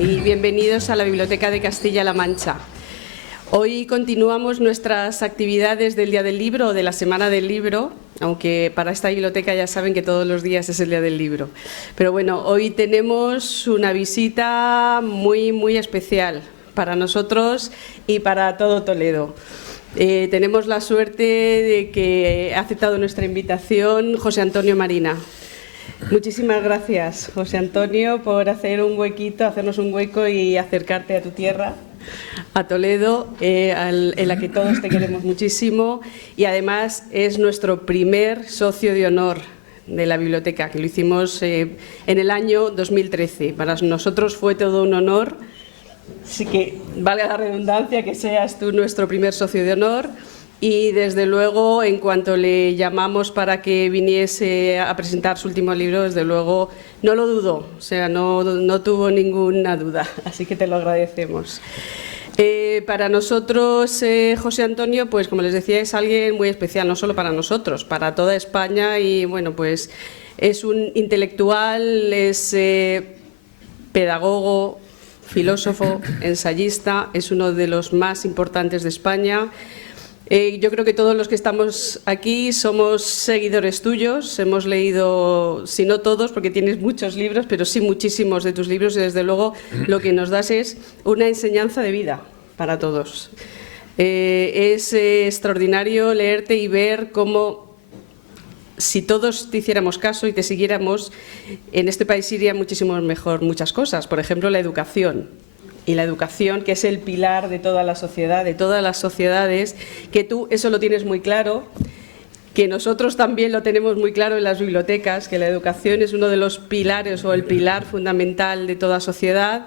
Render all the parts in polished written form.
y bienvenidos a la Biblioteca de Castilla-La Mancha. Hoy continuamos nuestras actividades del Día del Libro o de la Semana del Libro, aunque para esta biblioteca ya saben que todos los días es el Día del Libro. Pero bueno, hoy tenemos una visita muy especial para nosotros y para todo Toledo. Tenemos la suerte de que ha aceptado nuestra invitación José Antonio Marina. Muchísimas gracias, José Antonio, por hacernos un hueco y acercarte a tu tierra, a Toledo, en la que todos te queremos muchísimo, y además es nuestro primer socio de honor de la biblioteca, que lo hicimos en el año 2013. Para nosotros fue todo un honor, así que valga la redundancia que seas tú nuestro primer socio de honor. Y desde luego, en cuanto le llamamos para que viniese a presentar su último libro, desde luego no lo dudó, o sea, no tuvo ninguna duda, así que te lo agradecemos. Para nosotros, José Antonio, pues como les decía, es alguien muy especial, no solo para nosotros, para toda España, y bueno, pues es un intelectual, es pedagogo, filósofo, ensayista, es uno de los más importantes de España. Yo creo que todos los que estamos aquí somos seguidores tuyos, hemos leído, si no todos, porque tienes muchos libros, pero sí muchísimos de tus libros, y desde luego lo que nos das es una enseñanza de vida para todos. Es extraordinario leerte y ver cómo, si todos te hiciéramos caso y te siguiéramos, en este país iría muchísimo mejor muchas cosas, por ejemplo la educación. Y la educación, que es el pilar de toda la sociedad, de todas las sociedades, que tú eso lo tienes muy claro, que nosotros también lo tenemos muy claro en las bibliotecas, que la educación es uno de los pilares o el pilar fundamental de toda sociedad.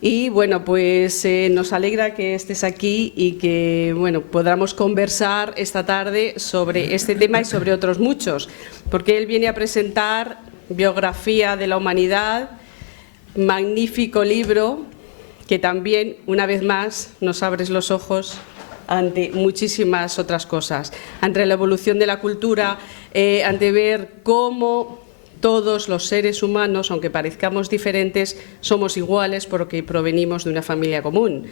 Y bueno, pues nos alegra que estés aquí y que bueno, podamos conversar esta tarde sobre este tema y sobre otros muchos, porque él viene a presentar Biografía de la Humanidad, magnífico libro, que también, una vez más, nos abres los ojos ante muchísimas otras cosas, ante la evolución de la cultura, ante ver cómo todos los seres humanos, aunque parezcamos diferentes, somos iguales porque provenimos de una familia común,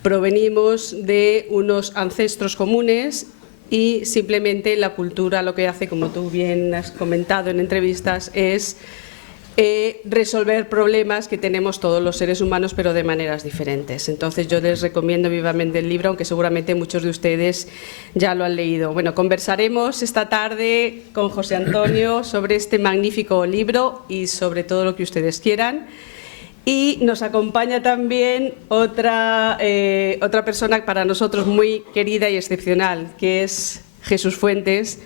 provenimos de unos ancestros comunes y simplemente la cultura lo que hace, como tú bien has comentado en entrevistas, es resolver problemas que tenemos todos los seres humanos, pero de maneras diferentes. Entonces yo les recomiendo vivamente el libro, aunque seguramente muchos de ustedes ya lo han leído. Bueno, conversaremos esta tarde con José Antonio sobre este magnífico libro y sobre todo lo que ustedes quieran. Y nos acompaña también otra persona para nosotros muy querida y excepcional, que es Jesús Fuentes.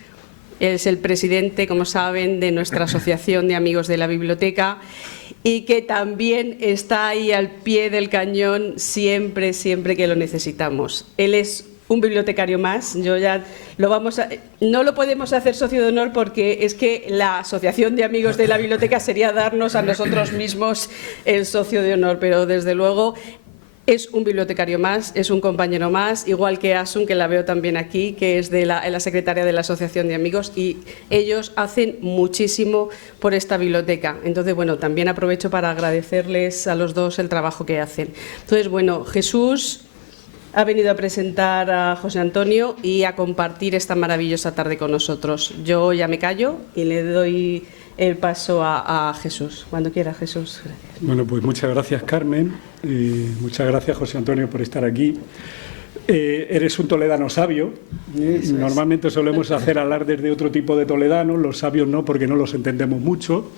Es el presidente, como saben, de nuestra Asociación de Amigos de la Biblioteca y que también está ahí al pie del cañón siempre que lo necesitamos. Él es un bibliotecario más. No lo podemos hacer socio de honor porque es que la Asociación de Amigos de la Biblioteca sería darnos a nosotros mismos el socio de honor, pero desde luego es un bibliotecario más, es un compañero más, igual que Asun, que la veo también aquí, que es la secretaria de la Asociación de Amigos, y ellos hacen muchísimo por esta biblioteca. Entonces, bueno, también aprovecho para agradecerles a los dos el trabajo que hacen. Entonces, bueno, Jesús ha venido a presentar a José Antonio y a compartir esta maravillosa tarde con nosotros. Yo ya me callo y le doy el paso a Jesús. Cuando quiera, Jesús. Gracias. Bueno, pues muchas gracias, Carmen. Muchas gracias, José Antonio, por estar aquí. Eres un toledano sabio. Normalmente solemos hacer alardes de otro tipo de toledanos, los sabios no, porque no los entendemos mucho.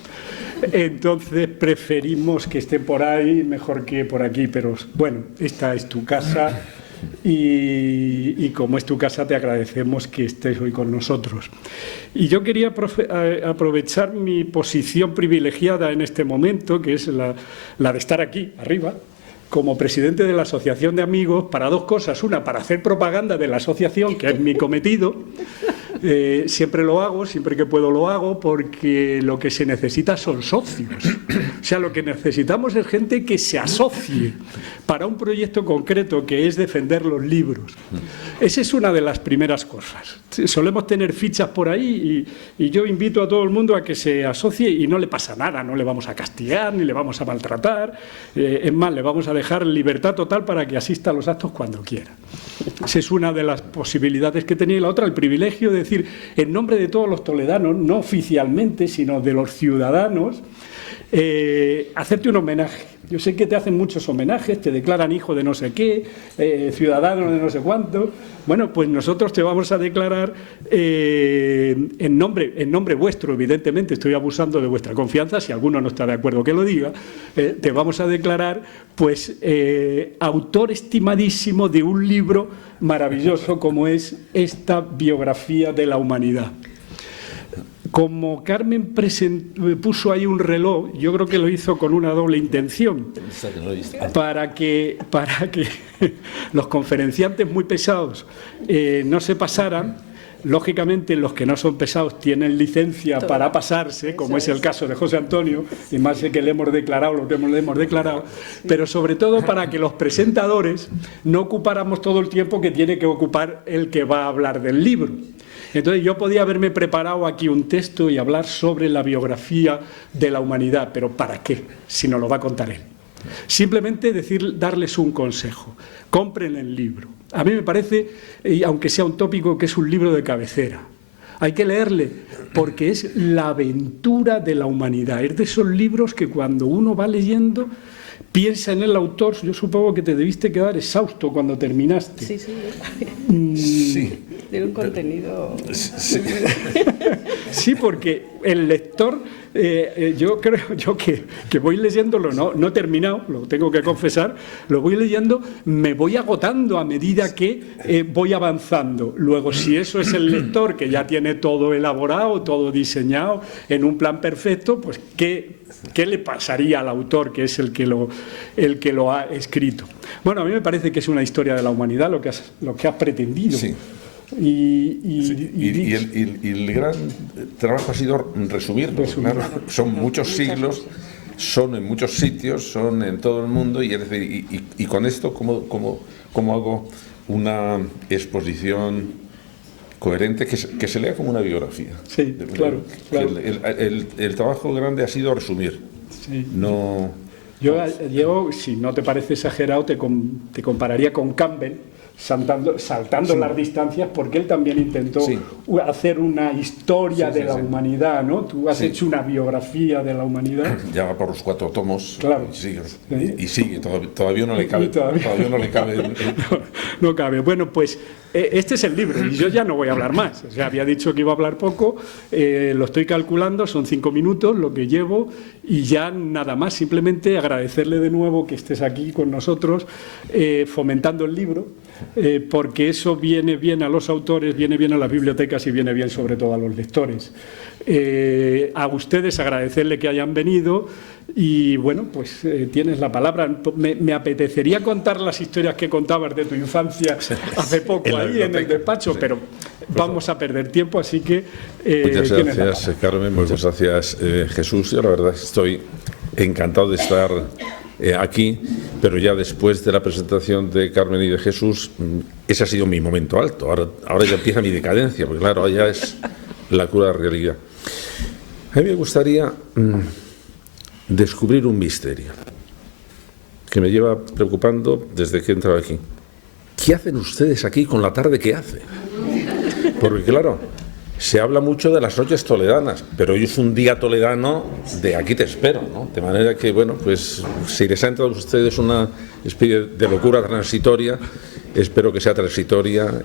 Entonces preferimos que estén por ahí mejor que por aquí, pero bueno, esta es tu casa y como es tu casa te agradecemos que estés hoy con nosotros. Y yo quería aprovechar mi posición privilegiada en este momento, que es la de estar aquí arriba, como presidente de la Asociación de Amigos, para dos cosas. Una, para hacer propaganda de la asociación, que es mi cometido. Siempre lo hago, siempre que puedo lo hago, porque lo que se necesita son socios. O sea, lo que necesitamos es gente que se asocie para un proyecto concreto que es defender los libros. Esa es una de las primeras cosas. Solemos tener fichas por ahí y yo invito a todo el mundo a que se asocie y no le pasa nada, no le vamos a castigar ni le vamos a maltratar, es más, le vamos a dejar libertad total para que asista a los actos cuando quiera. Esa es una de las posibilidades que tenía. Y la otra, el privilegio de decir, en nombre de todos los toledanos, no oficialmente, sino de los ciudadanos, hacerte un homenaje. Yo sé que te hacen muchos homenajes, te declaran hijo de no sé qué, ciudadano de no sé cuánto. Bueno, pues nosotros te vamos a declarar en nombre vuestro, evidentemente, estoy abusando de vuestra confianza, si alguno no está de acuerdo que lo diga, te vamos a declarar pues autor estimadísimo de un libro maravilloso como es esta biografía de la humanidad. Como Carmen puso ahí un reloj, yo creo que lo hizo con una doble intención, para que los conferenciantes muy pesados no se pasaran. Lógicamente, los que no son pesados tienen licencia para pasarse, como es el caso de José Antonio, y más que le hemos declarado lo que le hemos declarado, pero sobre todo para que los presentadores no ocupáramos todo el tiempo que tiene que ocupar el que va a hablar del libro. Entonces yo podía haberme preparado aquí un texto y hablar sobre la biografía de la humanidad, pero ¿para qué? Si nos lo va a contar él. Simplemente darles un consejo: compren el libro. A mí me parece, y aunque sea un tópico, que es un libro de cabecera. Hay que leerle porque es la aventura de la humanidad. Es de esos libros que cuando uno va leyendo piensa en el autor. Yo supongo que te debiste quedar exhausto cuando terminaste. Sí, sí. Tiene un contenido... Sí. Sí, porque el lector, yo creo que voy leyéndolo, no he terminado, lo tengo que confesar, lo voy leyendo, me voy agotando a medida que voy avanzando. Luego, si eso es el lector que ya tiene todo elaborado, todo diseñado en un plan perfecto, pues ¿qué le pasaría al autor, que es el que lo ha escrito? Bueno, a mí me parece que es una historia de la humanidad lo que has pretendido. Sí. Y el gran trabajo ha sido resumirlo. Claro. Son muchos siglos, son en muchos sitios, son en todo el mundo, y con esto, ¿cómo hago una exposición coherente que se lea como una biografía? Sí, claro. El trabajo grande ha sido resumir. Sí. No. Yo, si no te parece exagerado, te compararía con Campbell, saltando sí, las distancias, porque él también intentó hacer una historia de la humanidad, ¿no? Tú has hecho una biografía de la humanidad. Ya va por los 4 tomos, claro. Y sigue, todavía no le cabe. Todavía no le cabe. No cabe. Bueno, pues este es el libro, y yo ya no voy a hablar más. O sea, había dicho que iba a hablar poco, lo estoy calculando, son 5 minutos lo que llevo, y ya nada más, simplemente agradecerle de nuevo que estés aquí con nosotros, fomentando el libro, porque eso viene bien a los autores, viene bien a las bibliotecas y viene bien sobre todo a los lectores. A ustedes agradecerle que hayan venido y bueno, pues tienes la palabra. Me apetecería contar las historias que contabas de tu infancia hace poco ahí en el despacho, pero vamos a perder tiempo, así que muchas gracias, Carmen, muchas gracias, Jesús. Yo la verdad estoy encantado de estar aquí, pero ya después de la presentación de Carmen y de Jesús, ese ha sido mi momento alto. Ahora ya empieza mi decadencia, porque claro, ya es la cruda realidad. A mí me gustaría descubrir un misterio que me lleva preocupando desde que he entrado aquí. ¿Qué hacen ustedes aquí con la tarde que hace? Porque claro, se habla mucho de las noches toledanas, pero hoy es un día toledano de aquí te espero, ¿no? De manera que, bueno, pues si les ha entrado a ustedes una especie de locura transitoria, espero que sea transitoria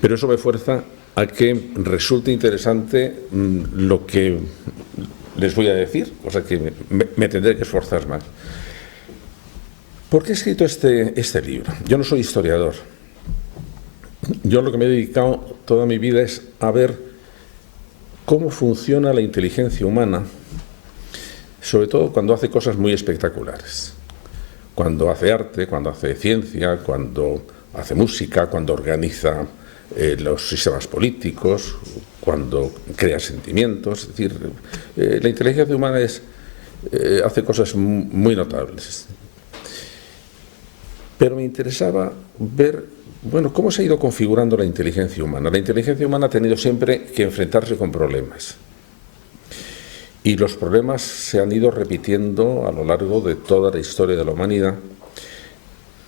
pero eso me fuerza a que resulte interesante lo que les voy a decir, cosa que me tendré que esforzar más. ¿Por qué he escrito este libro? Yo no soy historiador. Yo lo que me he dedicado toda mi vida es a ver cómo funciona la inteligencia humana, sobre todo cuando hace cosas muy espectaculares. Cuando hace arte, cuando hace ciencia, cuando hace música, cuando organiza los sistemas políticos, cuando crea sentimientos. Es decir, la inteligencia humana hace cosas muy notables. pero me interesaba ver, bueno, cómo se ha ido configurando la inteligencia humana. La inteligencia humana ha tenido siempre que enfrentarse con problemas. Y los problemas se han ido repitiendo a lo largo de toda la historia de la humanidad,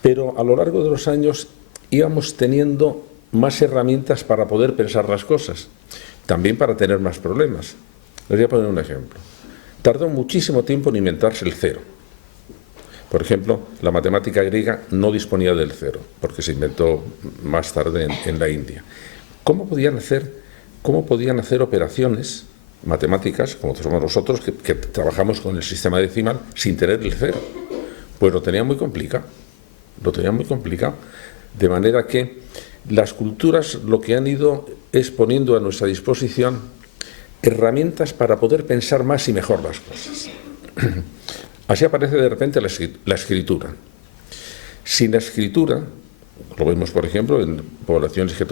pero a lo largo de los años íbamos teniendo más herramientas para poder pensar las cosas, también para tener más problemas. Les voy a poner un ejemplo. Tardó muchísimo tiempo en inventarse el cero. Por ejemplo, la matemática griega no disponía del cero, porque se inventó más tarde en la India. ¿Cómo podían hacer operaciones matemáticas, como somos nosotros, que trabajamos con el sistema decimal, sin tener el cero? Pues lo tenían muy complicado. De manera que las culturas lo que han ido es poniendo a nuestra disposición herramientas para poder pensar más y mejor las cosas. Así aparece de repente la escritura. Sin la escritura, lo vemos por ejemplo en poblaciones que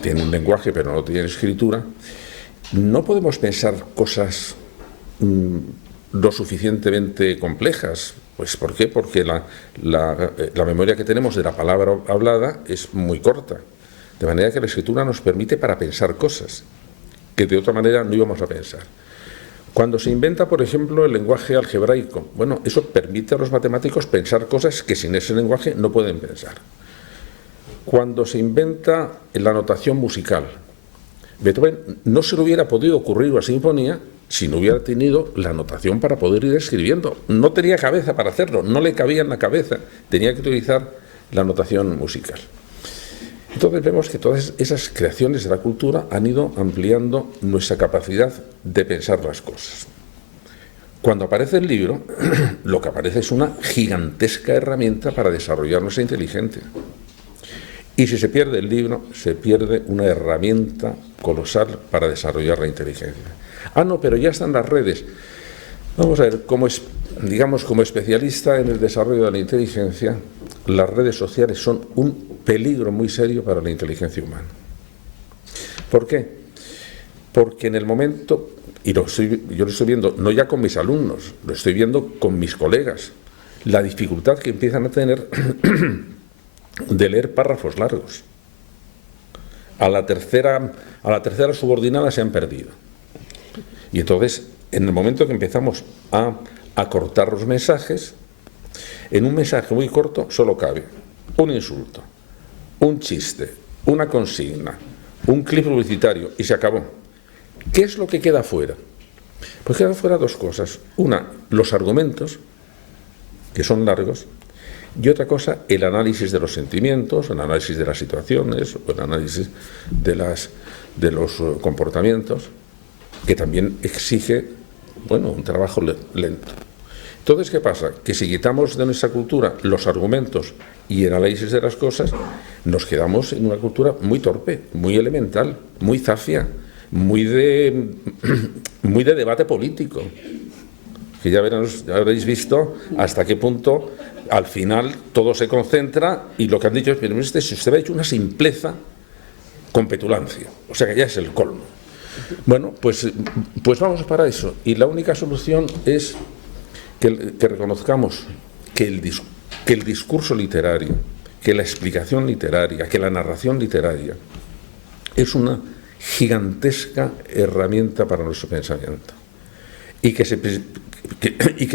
tienen lenguaje pero no tienen escritura, no podemos pensar cosas lo suficientemente complejas. Pues ¿por qué? Porque la memoria que tenemos de la palabra hablada es muy corta. De manera que la escritura nos permite para pensar cosas que de otra manera no íbamos a pensar. Cuando se inventa, por ejemplo, el lenguaje algebraico, bueno, eso permite a los matemáticos pensar cosas que sin ese lenguaje no pueden pensar. Cuando se inventa la notación musical, Beethoven no se le hubiera podido ocurrir una sinfonía si no hubiera tenido la notación para poder ir escribiendo. No tenía cabeza para hacerlo, no le cabía en la cabeza, tenía que utilizar la notación musical. Entonces vemos que todas esas creaciones de la cultura han ido ampliando nuestra capacidad de pensar las cosas. Cuando aparece el libro, lo que aparece es una gigantesca herramienta para desarrollar nuestra inteligencia. Y si se pierde el libro, se pierde una herramienta colosal para desarrollar la inteligencia. Ah, no, pero ya están las redes. Vamos a ver, como especialista en el desarrollo de la inteligencia, las redes sociales son un peligro muy serio para la inteligencia humana. ¿Por qué? Porque en el momento, y yo lo estoy viendo no ya con mis alumnos, lo estoy viendo con mis colegas, la dificultad que empiezan a tener de leer párrafos largos. A la tercera subordinada se han perdido. Y entonces, en el momento que empezamos a acortar los mensajes, en un mensaje muy corto solo cabe un insulto, un chiste, una consigna, un clip publicitario y se acabó. ¿Qué es lo que queda fuera? Pues quedan fuera dos cosas. Una, los argumentos, que son largos, y otra cosa, el análisis de los sentimientos, el análisis de las situaciones, el análisis de los comportamientos, que también exige, un trabajo lento. Entonces, ¿qué pasa? Que si quitamos de nuestra cultura los argumentos y el análisis de las cosas, nos quedamos en una cultura muy torpe, muy elemental, muy zafia, muy de debate político. Que ya habréis visto hasta qué punto al final todo se concentra y lo que han dicho es, pero si usted ha hecho una simpleza con petulancia, o sea que ya es el colmo. Bueno, pues vamos para eso. Y la única solución es que reconozcamos que el discurso literario, que la explicación literaria, que la narración literaria es una gigantesca herramienta para nuestro pensamiento. Y que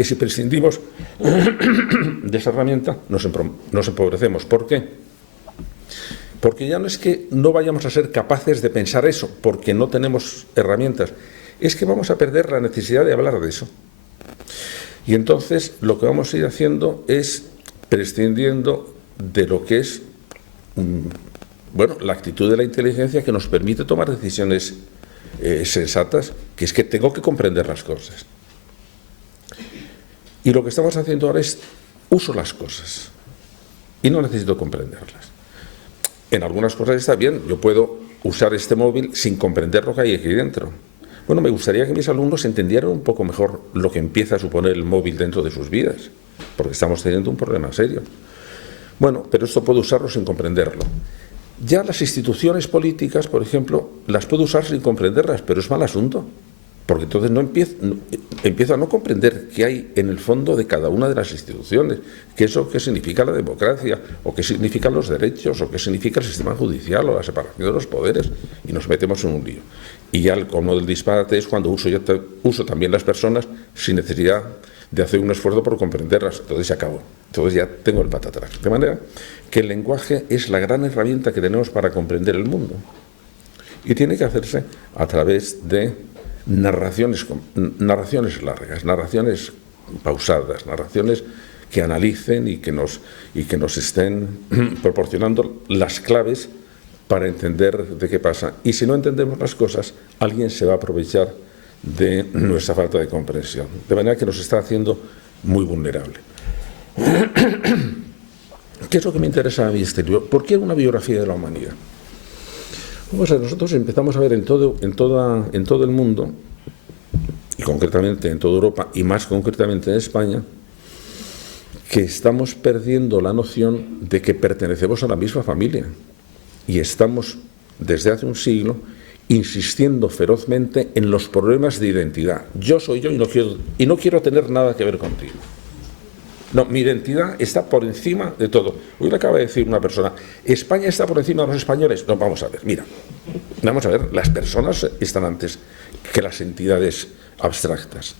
si prescindimos de esa herramienta nos empobrecemos. ¿Por qué? Porque ya no es que no vayamos a ser capaces de pensar eso, porque no tenemos herramientas, es que vamos a perder la necesidad de hablar de eso. Y entonces lo que vamos a ir haciendo es prescindiendo de lo que es la actitud de la inteligencia que nos permite tomar decisiones sensatas, que es que tengo que comprender las cosas. Y lo que estamos haciendo ahora es uso las cosas y no necesito comprenderlas. En algunas cosas está bien, yo puedo usar este móvil sin comprender lo que hay aquí dentro. Bueno, me gustaría que mis alumnos entendieran un poco mejor lo que empieza a suponer el móvil dentro de sus vidas, porque estamos teniendo un problema serio. Bueno, pero esto puedo usarlo sin comprenderlo. Ya las instituciones políticas, por ejemplo, las puedo usar sin comprenderlas, pero es mal asunto. porque entonces empiezo a no comprender qué hay en el fondo de cada una de las instituciones, qué significa la democracia, o qué significan los derechos, o qué significa el sistema judicial, o la separación de los poderes, y nos metemos en un lío. Y ya el colmo del disparate es cuando uso también las personas sin necesidad de hacer un esfuerzo por comprenderlas. Entonces se acabó. Entonces ya tengo el patatrás. De manera que el lenguaje es la gran herramienta que tenemos para comprender el mundo. Y tiene que hacerse a través de narraciones largas, narraciones pausadas, narraciones que analicen y que nos estén proporcionando las claves para entender de qué pasa. Y si no entendemos las cosas, alguien se va a aprovechar de nuestra falta de comprensión. De manera que nos está haciendo muy vulnerable. ¿Qué es lo que me interesa a mí este libro? ¿Por qué una biografía de la humanidad? Pues nosotros empezamos a ver en todo el mundo, y concretamente en toda Europa, y más concretamente en España, que estamos perdiendo la noción de que pertenecemos a la misma familia. Y estamos, desde hace un siglo, insistiendo ferozmente en los problemas de identidad. Yo soy yo y no quiero tener nada que ver contigo. No, mi identidad está por encima de todo. Hoy le acaba de decir una persona, ¿España está por encima de los españoles? No, vamos a ver, mira, vamos a ver, las personas están antes que las entidades abstractas.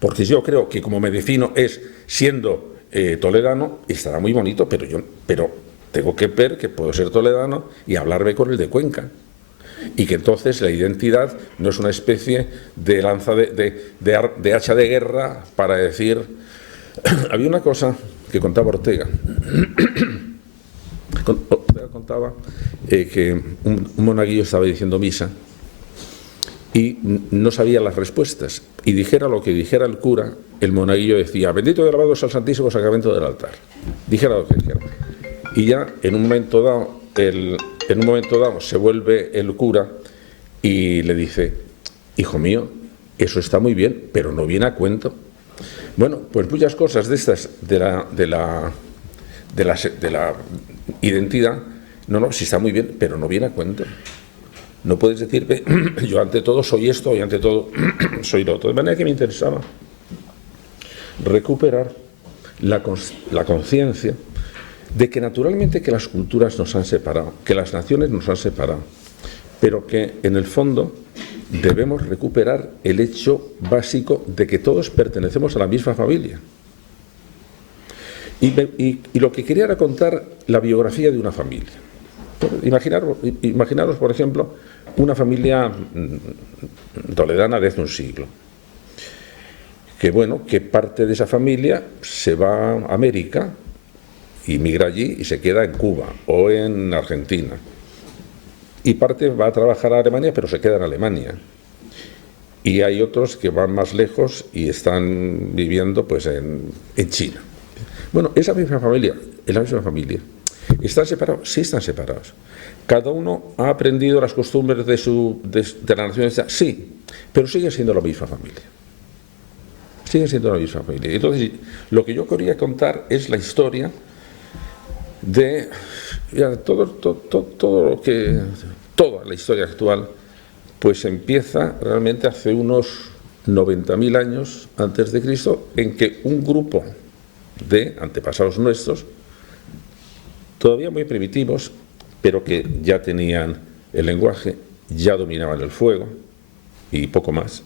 Porque yo creo que como me defino es siendo toledano, estará muy bonito, pero tengo que ver que puedo ser toledano y hablarme con el de Cuenca. Y que entonces la identidad no es una especie de lanza de hacha de guerra para decir... Había una cosa que contaba Ortega. Ortega contaba que un monaguillo estaba diciendo misa y no sabía las respuestas. Y dijera lo que dijera el cura, el monaguillo decía, bendito y alabado sea el Santísimo Sacramento del altar. Dijera lo que dijera. Y ya en un momento dado se vuelve el cura y le dice, hijo mío, eso está muy bien, pero no viene a cuento. Bueno, pues muchas cosas de estas de la identidad, sí está muy bien, pero no viene a cuento. No puedes decir que yo ante todo soy esto y ante todo soy lo otro. De manera que me interesaba recuperar la conciencia de que naturalmente que las culturas nos han separado, que las naciones nos han separado, pero que en el fondo debemos recuperar el hecho básico de que todos pertenecemos a la misma familia. Y lo que quería era contar la biografía de una familia. Imaginaros, por ejemplo, una familia toledana de hace un siglo. Que parte de esa familia se va a América y migra allí y se queda en Cuba o en Argentina. Y parte va a trabajar a Alemania, pero se queda en Alemania. Y hay otros que van más lejos y están viviendo pues en China. Bueno, esa misma familia, es la misma familia. ¿Están separados? Sí están separados. ¿Cada uno ha aprendido las costumbres de la nación? Sí, pero siguen siendo la misma familia. Siguen siendo la misma familia. Entonces, lo que yo quería contar es la historia de toda la historia actual, pues empieza realmente hace unos 90.000 años antes de Cristo, en que un grupo de antepasados nuestros, todavía muy primitivos, pero que ya tenían el lenguaje, ya dominaban el fuego y poco más,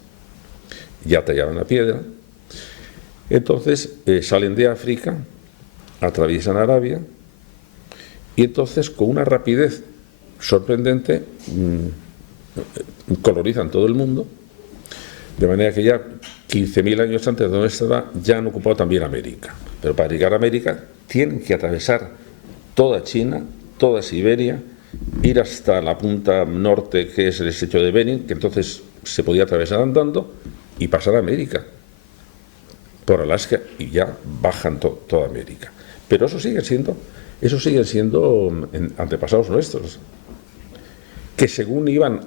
ya tallaban la piedra. Entonces salen de África, atraviesan Arabia, y entonces con una rapidez sorprendente colonizan todo el mundo, de manera que ya 15.000 años antes de donde estaba ya han ocupado también América. Pero para llegar a América tienen que atravesar toda China, toda Siberia, ir hasta la punta norte, que es el estrecho de Bering, que entonces se podía atravesar andando, y pasar a América por Alaska, y ya bajan toda América. Pero eso siguen siendo antepasados nuestros, que según iban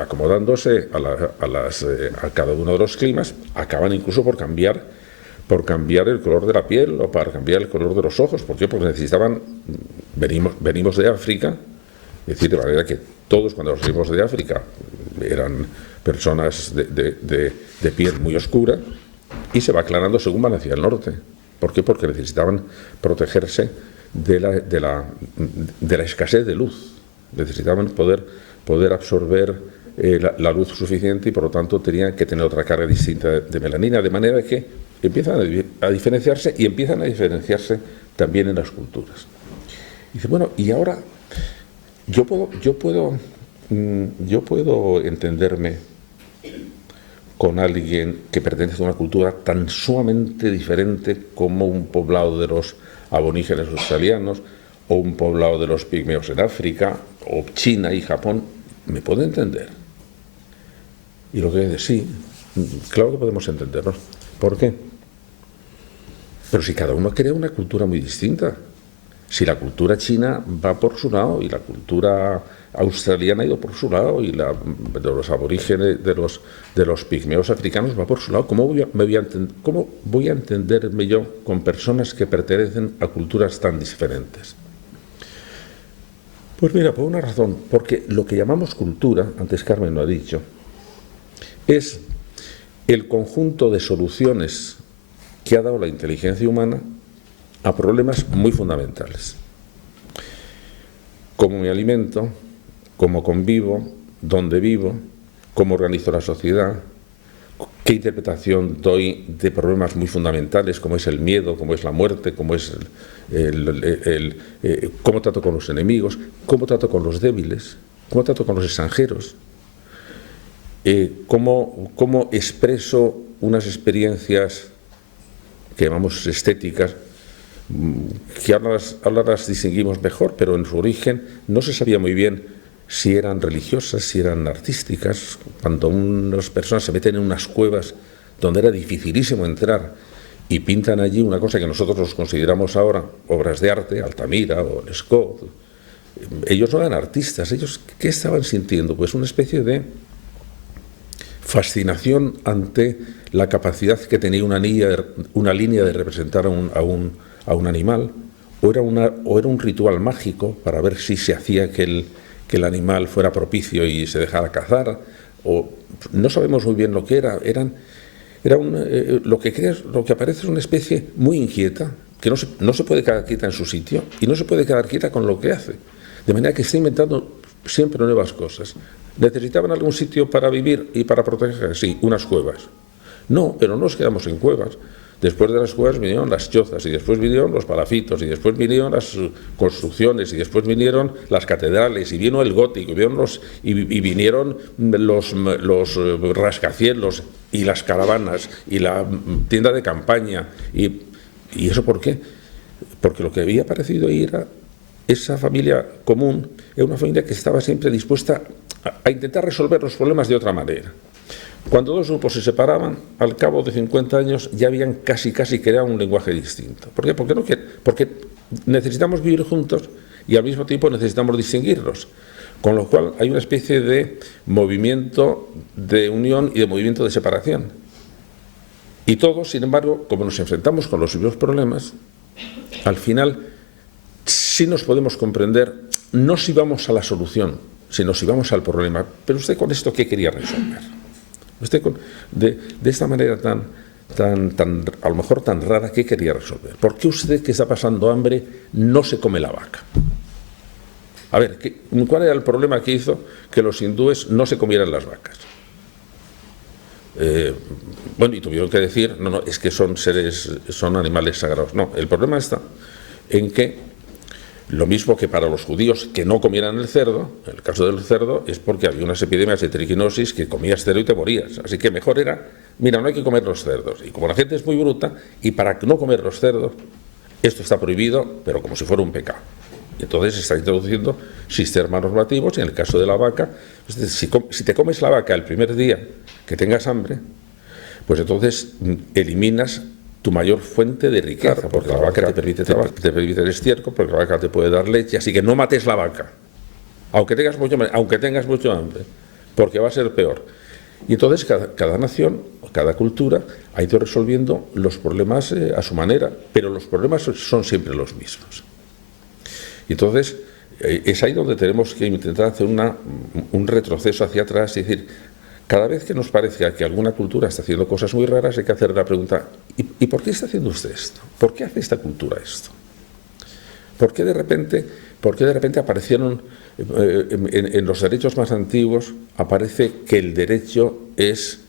acomodándose a cada uno de los climas, acaban incluso por cambiar el color de la piel o para cambiar el color de los ojos. ¿Por qué? Porque venimos de África, es decir, de manera que todos cuando salimos de África eran personas de piel muy oscura, y se va aclarando según van hacia el norte. ¿Por qué? Porque necesitaban protegerse de la escasez de luz. Necesitaban poder absorber la luz suficiente, y por lo tanto tenían que tener otra carga distinta de melanina, de manera que empiezan a diferenciarse, y empiezan a diferenciarse también en las culturas. Y dice, bueno, y ahora yo puedo entenderme con alguien que pertenece a una cultura tan sumamente diferente como un poblado de los aborígenes australianos, o un poblado de los pigmeos en África, o China y Japón. ¿Me puedo entender? Y lo que es, sí, claro que podemos entendernos. ¿Por qué? Pero si cada uno crea una cultura muy distinta. Si la cultura china va por su lado, y la cultura australiana ha ido por su lado, y la de los aborígenes, de los pigmeos africanos va por su lado, ¿cómo voy a entenderme yo con personas que pertenecen a culturas tan diferentes? Pues mira, por una razón, porque lo que llamamos cultura, antes Carmen lo ha dicho, es el conjunto de soluciones que ha dado la inteligencia humana a problemas muy fundamentales. Cómo me alimento, cómo convivo, dónde vivo, cómo organizo la sociedad, qué interpretación doy de problemas muy fundamentales, como es el miedo, como es la muerte, como es cómo trato con los enemigos, cómo trato con los débiles, cómo trato con los extranjeros, cómo expreso unas experiencias que llamamos estéticas, que ahora las distinguimos mejor, pero en su origen no se sabía muy bien si eran religiosas, si eran artísticas. Cuando unas personas se meten en unas cuevas donde era dificilísimo entrar y pintan allí una cosa que nosotros los consideramos ahora obras de arte, Altamira o Lescaut, ellos no eran artistas. Ellos, ¿qué estaban sintiendo? Pues una especie de fascinación ante la capacidad que tenía una línea de representar a un animal, o era un ritual mágico para ver si se hacía que el animal fuera propicio y se dejara cazar, o no sabemos muy bien lo que era. Lo que aparece es una especie muy inquieta, que no se puede quedar quieta en su sitio, y no se puede quedar quieta con lo que hace, de manera que está inventando siempre nuevas cosas. ¿Necesitaban algún sitio para vivir y para protegerse? Sí, unas cuevas. No, pero no nos quedamos en cuevas. Después de las cuevas vinieron las chozas, y después vinieron los palafitos, y después vinieron las construcciones, y después vinieron las catedrales, y vino el gótico, y vinieron los rascacielos, y las caravanas, y la tienda de campaña. ¿Y eso por qué? Porque lo que había aparecido ahí era esa familia común, era una familia que estaba siempre dispuesta a intentar resolver los problemas de otra manera. Cuando dos grupos se separaban, al cabo de 50 años ya habían casi creado un lenguaje distinto. ¿Por qué? Porque necesitamos vivir juntos y al mismo tiempo necesitamos distinguirlos. Con lo cual hay una especie de movimiento de unión y de movimiento de separación. Y todos, sin embargo, como nos enfrentamos con los mismos problemas, al final sí nos podemos comprender, no si vamos a la solución, sino si vamos al problema. Pero usted con esto, ¿qué quería resolver? Usted de esta manera a lo mejor tan rara, ¿qué quería resolver? ¿Por qué usted, que está pasando hambre, no se come la vaca? A ver, ¿cuál era el problema que hizo que los hindúes no se comieran las vacas? Bueno, y tuvieron que decir, no, es que son animales sagrados. No, el problema está en que, lo mismo que para los judíos que no comieran el cerdo, en el caso del cerdo es porque había unas epidemias de triquinosis que comías cerdo y te morías. Así que mejor era, mira, no hay que comer los cerdos. Y como la gente es muy bruta, y para no comer los cerdos, esto está prohibido, pero como si fuera un pecado. Y entonces se está introduciendo sistemas normativos, y en el caso de la vaca, si te comes la vaca el primer día que tengas hambre, pues entonces eliminas tu mayor fuente de riqueza, claro, porque la vaca te permite el estiércol, porque la vaca te puede dar leche, así que no mates la vaca, aunque tengas mucho hambre, porque va a ser peor. Y entonces cada nación, cada cultura ha ido resolviendo los problemas a su manera, pero los problemas son siempre los mismos. Y entonces es ahí donde tenemos que intentar hacer un retroceso hacia atrás y decir, cada vez que nos parezca que alguna cultura está haciendo cosas muy raras, hay que hacer la pregunta, ¿y por qué está haciendo usted esto? ¿Por qué hace esta cultura esto? ¿Por qué de repente aparecieron en los derechos más antiguos, aparece que el derecho es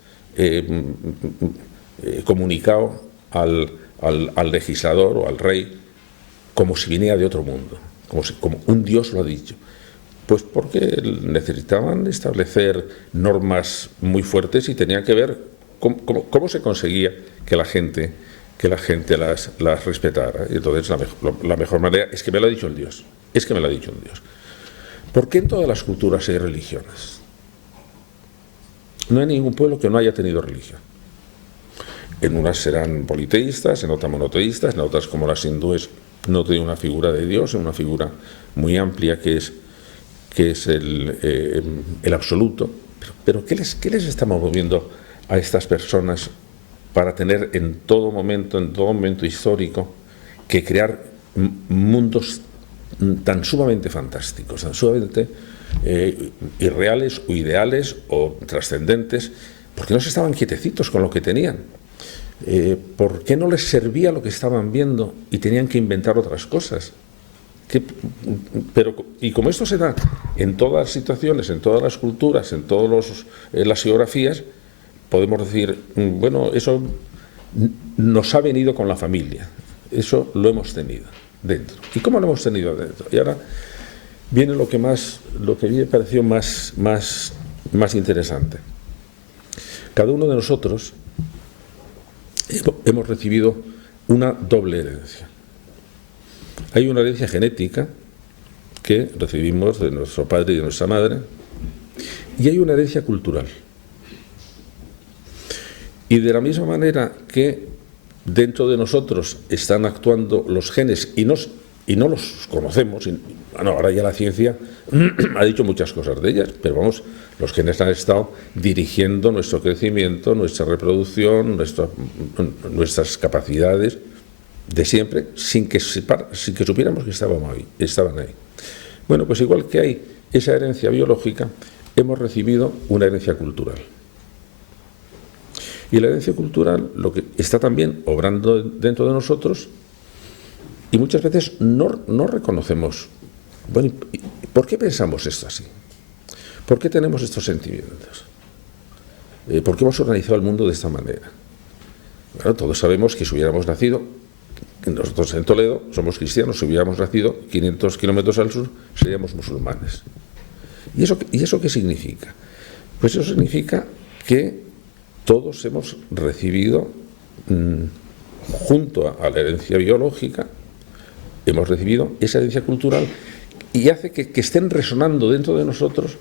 comunicado al legislador o al rey como si viniera de otro mundo, como un dios lo ha dicho? Pues porque necesitaban establecer normas muy fuertes y tenían que ver cómo se conseguía que la gente las respetara. Y entonces la mejor manera es que me lo ha dicho el Dios. Es que me lo ha dicho un Dios. ¿Por qué en todas las culturas hay religiones? No hay ningún pueblo que no haya tenido religión. En unas serán politeístas, en otras monoteístas, en otras, como las hindúes, no tienen una figura de Dios, una figura muy amplia que es el absoluto. Pero ¿qué les está moviendo a estas personas para tener en todo momento histórico, que crear mundos tan sumamente fantásticos, tan sumamente irreales o ideales o trascendentes? ¿Por qué no se estaban quietecitos con lo que tenían? ¿Por qué no les servía lo que estaban viendo y tenían que inventar otras cosas? Y como esto se da en todas las situaciones, en todas las culturas, en todas las geografías, podemos decir, bueno, eso nos ha venido con la familia, eso lo hemos tenido dentro. ¿Y cómo lo hemos tenido dentro? Y ahora viene lo que me pareció más interesante. Cada uno de nosotros hemos recibido una doble herencia. Hay una herencia genética que recibimos de nuestro padre y de nuestra madre, y hay una herencia cultural. Y de la misma manera que dentro de nosotros están actuando los genes y no los conocemos, ahora ya la ciencia ha dicho muchas cosas de ellas, pero vamos, los genes han estado dirigiendo nuestro crecimiento, nuestra reproducción, nuestras capacidades de siempre, sin que supiéramos que estaban ahí. Bueno, pues igual que hay esa herencia biológica, hemos recibido una herencia cultural. Y la herencia cultural lo que está también obrando dentro de nosotros, y muchas veces no reconocemos, bueno, ¿por qué pensamos esto así? ¿Por qué tenemos estos sentimientos? ¿Por qué hemos organizado el mundo de esta manera? Bueno, todos sabemos que si hubiéramos nacido, nosotros en Toledo somos cristianos, si hubiéramos nacido 500 kilómetros al sur, seríamos musulmanes. ¿Y eso qué significa? Pues eso significa que todos hemos recibido, junto a la herencia biológica, hemos recibido esa herencia cultural, y hace que estén resonando dentro de nosotros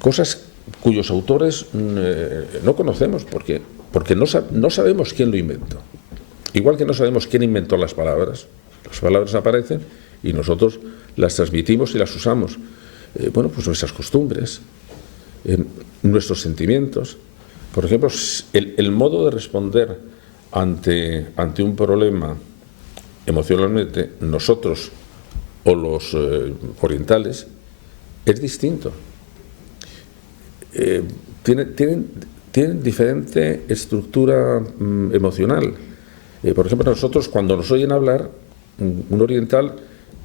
cosas cuyos autores no conocemos, porque no sabemos quién lo inventó. Igual que no sabemos quién inventó las palabras aparecen y nosotros las transmitimos y las usamos. Bueno, pues nuestras costumbres, nuestros sentimientos. Por ejemplo, el modo de responder ante un problema emocionalmente, nosotros o los orientales, es distinto. Tienen diferente estructura emocional. Por ejemplo, nosotros, cuando nos oyen hablar, un oriental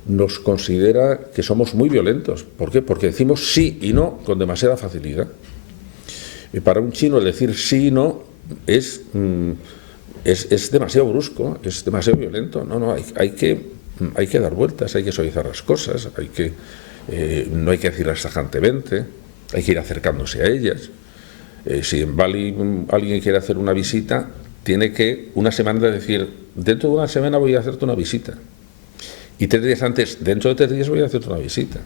nos considera que somos muy violentos. ¿Por qué? Porque decimos sí y no con demasiada facilidad. Para un chino el decir sí y no es demasiado brusco, es demasiado violento. No, hay que dar vueltas, hay que suavizar las cosas, no hay que decirlas tajantemente, hay que ir acercándose a ellas. Si en Bali alguien quiere hacer una visita, tiene que una semana decir, dentro de una semana voy a hacerte una visita. Y 3 días antes, dentro de 3 días voy a hacerte una visita.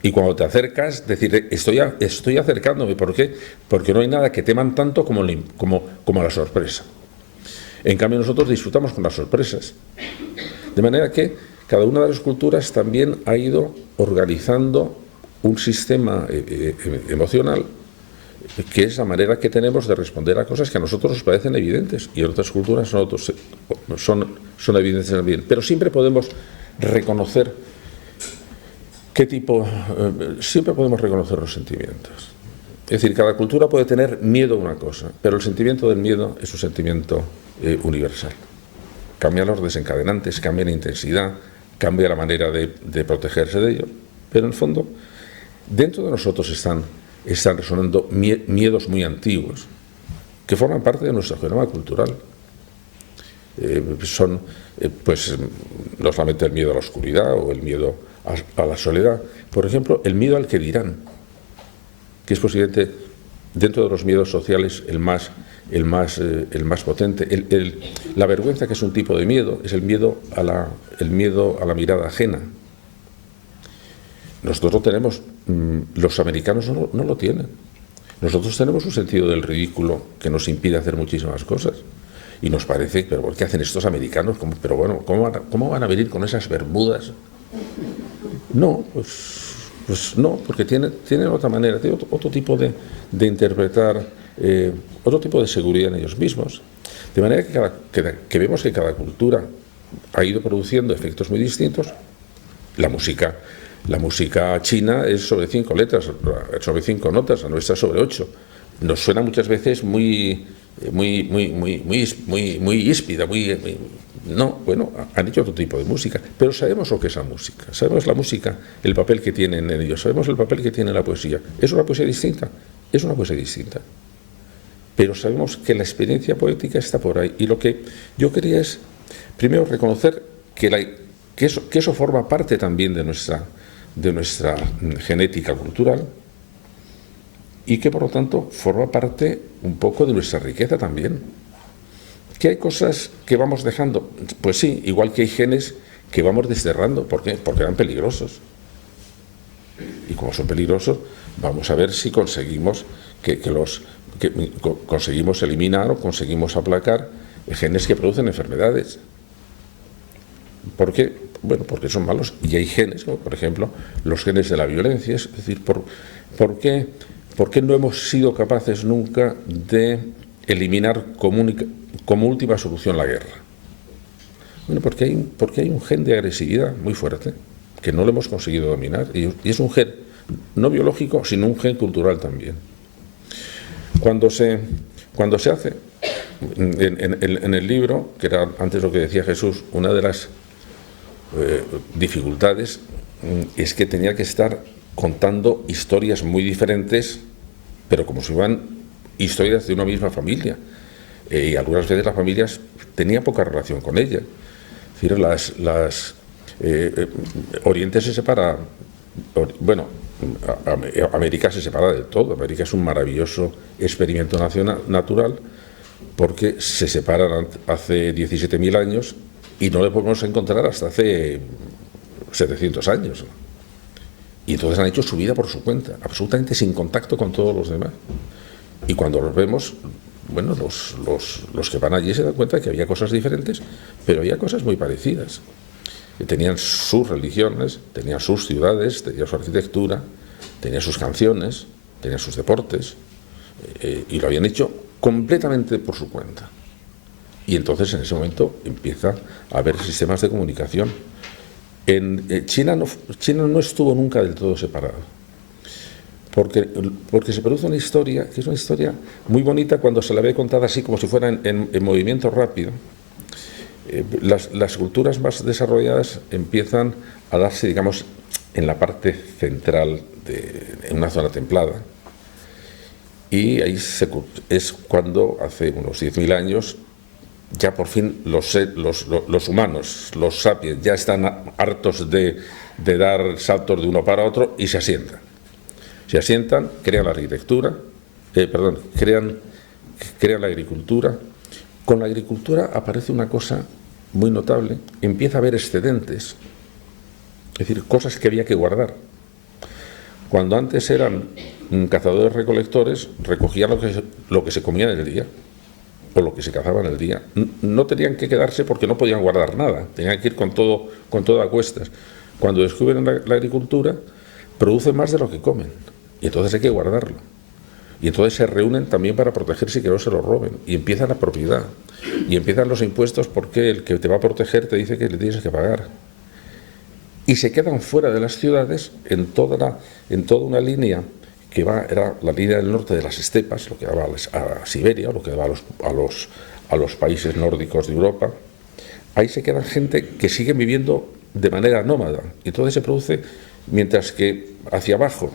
Y cuando te acercas, decir, estoy acercándome. ¿Por qué? Porque no hay nada que teman tanto como la sorpresa. En cambio, nosotros disfrutamos con las sorpresas. De manera que cada una de las culturas también ha ido organizando un sistema emocional, que es la manera que tenemos de responder a cosas que a nosotros nos parecen evidentes, y en otras culturas son evidentes también. Pero siempre podemos reconocer ¿Qué tipo? Siempre podemos reconocer los sentimientos. Es decir, cada cultura puede tener miedo a una cosa, pero el sentimiento del miedo es un sentimiento universal. Cambian los desencadenantes, cambia la intensidad, cambia la manera de protegerse de ello, pero en el fondo, dentro de nosotros están resonando miedos muy antiguos, que forman parte de nuestro genoma cultural. Son, pues, no solamente el miedo a la oscuridad o el miedo a la soledad, por ejemplo, el miedo al que dirán, que es posiblemente dentro de los miedos sociales el más potente. La vergüenza, que es un tipo de miedo, es el miedo a la mirada ajena. Nosotros lo tenemos, los americanos no lo tienen. Nosotros tenemos un sentido del ridículo que nos impide hacer muchísimas cosas. Y nos parece, pero ¿por qué hacen estos americanos? Pero bueno, ¿cómo van a venir con esas bermudas? No, pues no, porque tienen otra manera, tienen otro tipo de interpretar, otro tipo de seguridad en ellos mismos. De manera que vemos que cada cultura ha ido produciendo efectos muy distintos. La música china es sobre 5 letras, sobre 5 notas, la nuestra sobre 8. Nos suena muchas veces muy híspida, no, bueno, han hecho otro tipo de música, pero sabemos lo que es la música, sabemos la música, el papel que tiene en ellos, sabemos el papel que tiene la poesía. ¿Es una poesía distinta? Es una poesía distinta. Pero sabemos que la experiencia poética está por ahí. Y lo que yo quería es, primero, reconocer que eso forma parte también de nuestra genética cultural, y que por lo tanto forma parte un poco de nuestra riqueza también. ¿Que hay cosas que vamos dejando? Pues sí, igual que hay genes que vamos desterrando. ¿Por qué? Porque eran peligrosos. Y como son peligrosos, vamos a ver si conseguimos conseguimos eliminar o conseguimos aplacar genes que producen enfermedades. ¿Por qué? Bueno, porque son malos. Y hay genes, como por ejemplo los genes de la violencia. Es decir, ¿por qué no hemos sido capaces nunca de eliminar como última solución la guerra? Bueno, porque hay un gen de agresividad muy fuerte que no lo hemos conseguido dominar, y es un gen no biológico, sino un gen cultural también. Cuando se hace en el libro, que era antes lo que decía Jesús, una de las dificultades es que tenía que estar contando historias muy diferentes, pero como si fueran historias de una misma familia. Y algunas veces las familias tenían poca relación con ella. Es decir, Oriente se separa, bueno, América se separa del todo. América es un maravilloso experimento natural, porque se separan hace 17.000 años y no le podemos encontrar hasta hace 700 años. Y entonces han hecho su vida por su cuenta, absolutamente sin contacto con todos los demás. Y cuando los vemos, bueno, los que van allí se dan cuenta de que había cosas diferentes, pero había cosas muy parecidas. Que tenían sus religiones, tenían sus ciudades, tenían su arquitectura, tenían sus canciones, tenían sus deportes, y lo habían hecho completamente por su cuenta. Y entonces en ese momento empieza a haber sistemas de comunicación. China no estuvo nunca del todo separado, porque se produce una historia, que es una historia muy bonita cuando se la ve contada así como si fuera en movimiento rápido. Las culturas más desarrolladas empiezan a darse, digamos, en la parte central, en una zona templada, y ahí es cuando hace unos 10.000 años ya por fin los humanos, los sapiens, ya están hartos de dar saltos de uno para otro y se asientan. Se asientan, crean la arquitectura, crean la agricultura. Con la agricultura aparece una cosa muy notable: empieza a haber excedentes, es decir, cosas que había que guardar. Cuando antes eran cazadores-recolectores, recogían lo que se comía en el día, o lo que se cazaba en el día. No tenían que quedarse porque no podían guardar nada, tenían que ir con todo a cuestas. Cuando descubren la agricultura, producen más de lo que comen, y entonces hay que guardarlo. Y entonces se reúnen también para protegerse y que no se lo roben, y empieza la propiedad, y empiezan los impuestos, porque el que te va a proteger te dice que le tienes que pagar. y se quedan fuera de las ciudades en toda una línea que era la línea del norte de las estepas, lo que daba a Siberia, lo que daba a los países nórdicos de Europa. Ahí se quedan gente que sigue viviendo de manera nómada. Y entonces se produce, mientras que hacia abajo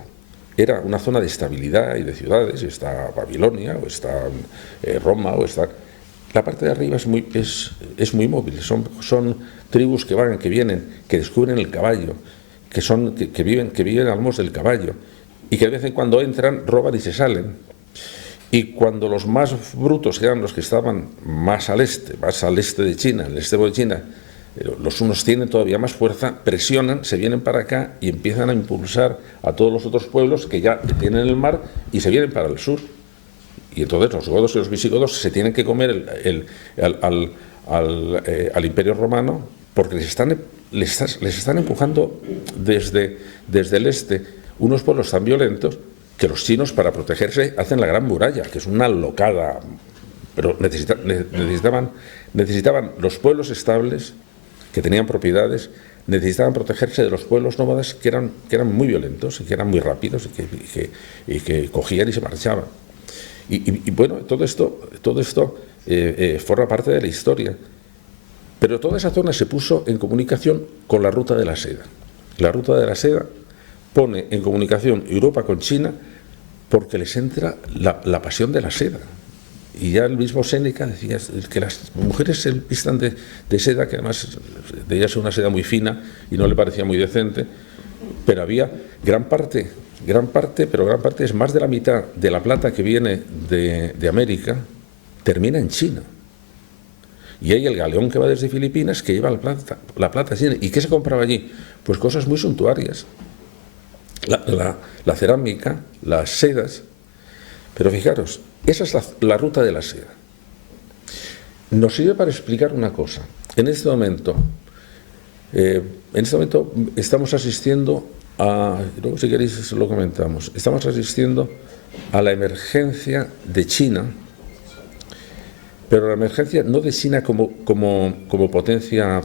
era una zona de estabilidad y de ciudades, está Babilonia, o está Roma, o está... La parte de arriba es muy móvil, son tribus que van, que vienen, que descubren el caballo, que viven al mos del caballo, y que de vez en cuando entran, roban y se salen. Y cuando los más brutos, que eran los que estaban más al este de China, en el estebo de China, los unos tienen todavía más fuerza, presionan, se vienen para acá y empiezan a impulsar a todos los otros pueblos que ya tienen el mar y se vienen para el sur. Y entonces los godos y los visigodos se tienen que comer al Imperio Romano, porque les están empujando desde el este unos pueblos tan violentos que los chinos, para protegerse, hacen la Gran Muralla, que es una locada, pero necesitaban los pueblos estables, que tenían propiedades, necesitaban protegerse de los pueblos nómadas que eran muy violentos y que eran muy rápidos y que cogían y se marchaban. Y bueno, todo esto forma parte de la historia. Pero toda esa zona se puso en comunicación con la ruta de la seda. La ruta de la seda pone en comunicación Europa con China porque les entra la pasión de la seda. Y ya el mismo Séneca decía que las mujeres se vistan de seda, que además debía ser una seda muy fina y no le parecía muy decente, pero había gran parte, es más de la mitad de la plata que viene de América, termina en China. Y hay el galeón que va desde Filipinas que lleva la plata a China. ¿Y qué se compraba allí? Pues cosas muy suntuarias. La cerámica, las sedas. Pero fijaros, esa es la ruta de la seda. Nos sirve para explicar una cosa. En este momento estamos asistiendo a, luego si queréis lo comentamos, estamos asistiendo a la emergencia de China, pero la emergencia no de China como potencia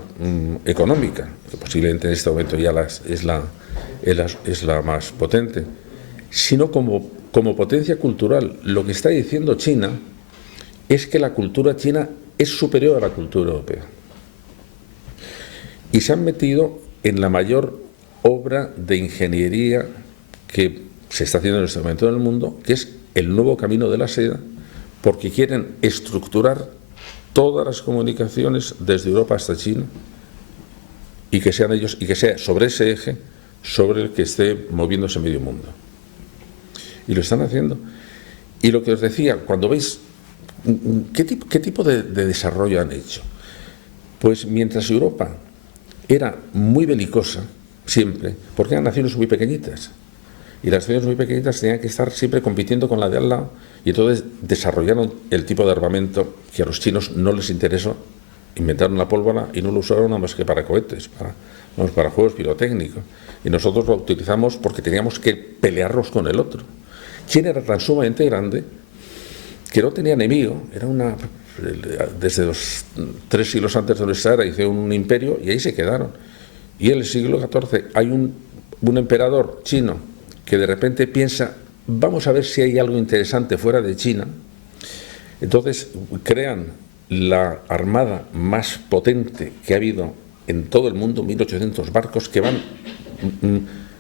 económica, que posiblemente en este momento ya es la más potente, sino como potencia cultural. Lo que está diciendo China es que la cultura china es superior a la cultura europea. Y se han metido en la mayor obra de ingeniería que se está haciendo en este momento en el mundo, que es el nuevo camino de la seda, porque quieren estructurar todas las comunicaciones desde Europa hasta China y que sean ellos, y que sea sobre ese eje sobre el que esté moviéndose medio mundo. Y lo están haciendo. Y lo que os decía, cuando veis qué tipo de desarrollo han hecho, pues mientras Europa era muy belicosa siempre, porque eran naciones muy pequeñitas, y las naciones muy pequeñitas tenían que estar siempre compitiendo con la de al lado, y entonces desarrollaron el tipo de armamento que a los chinos no les interesó. Inventaron la pólvora y no lo usaron nada más que para cohetes, para juegos pirotécnicos, y nosotros lo utilizamos porque teníamos que pelearnos con el otro. China era tan sumamente grande que no tenía enemigo, desde los 3 siglos antes de nuestra era hizo un imperio y ahí se quedaron. Y en el siglo XIV hay un emperador chino que de repente piensa, vamos a ver si hay algo interesante fuera de China. Entonces crean la armada más potente que ha habido en todo el mundo, 1800 barcos que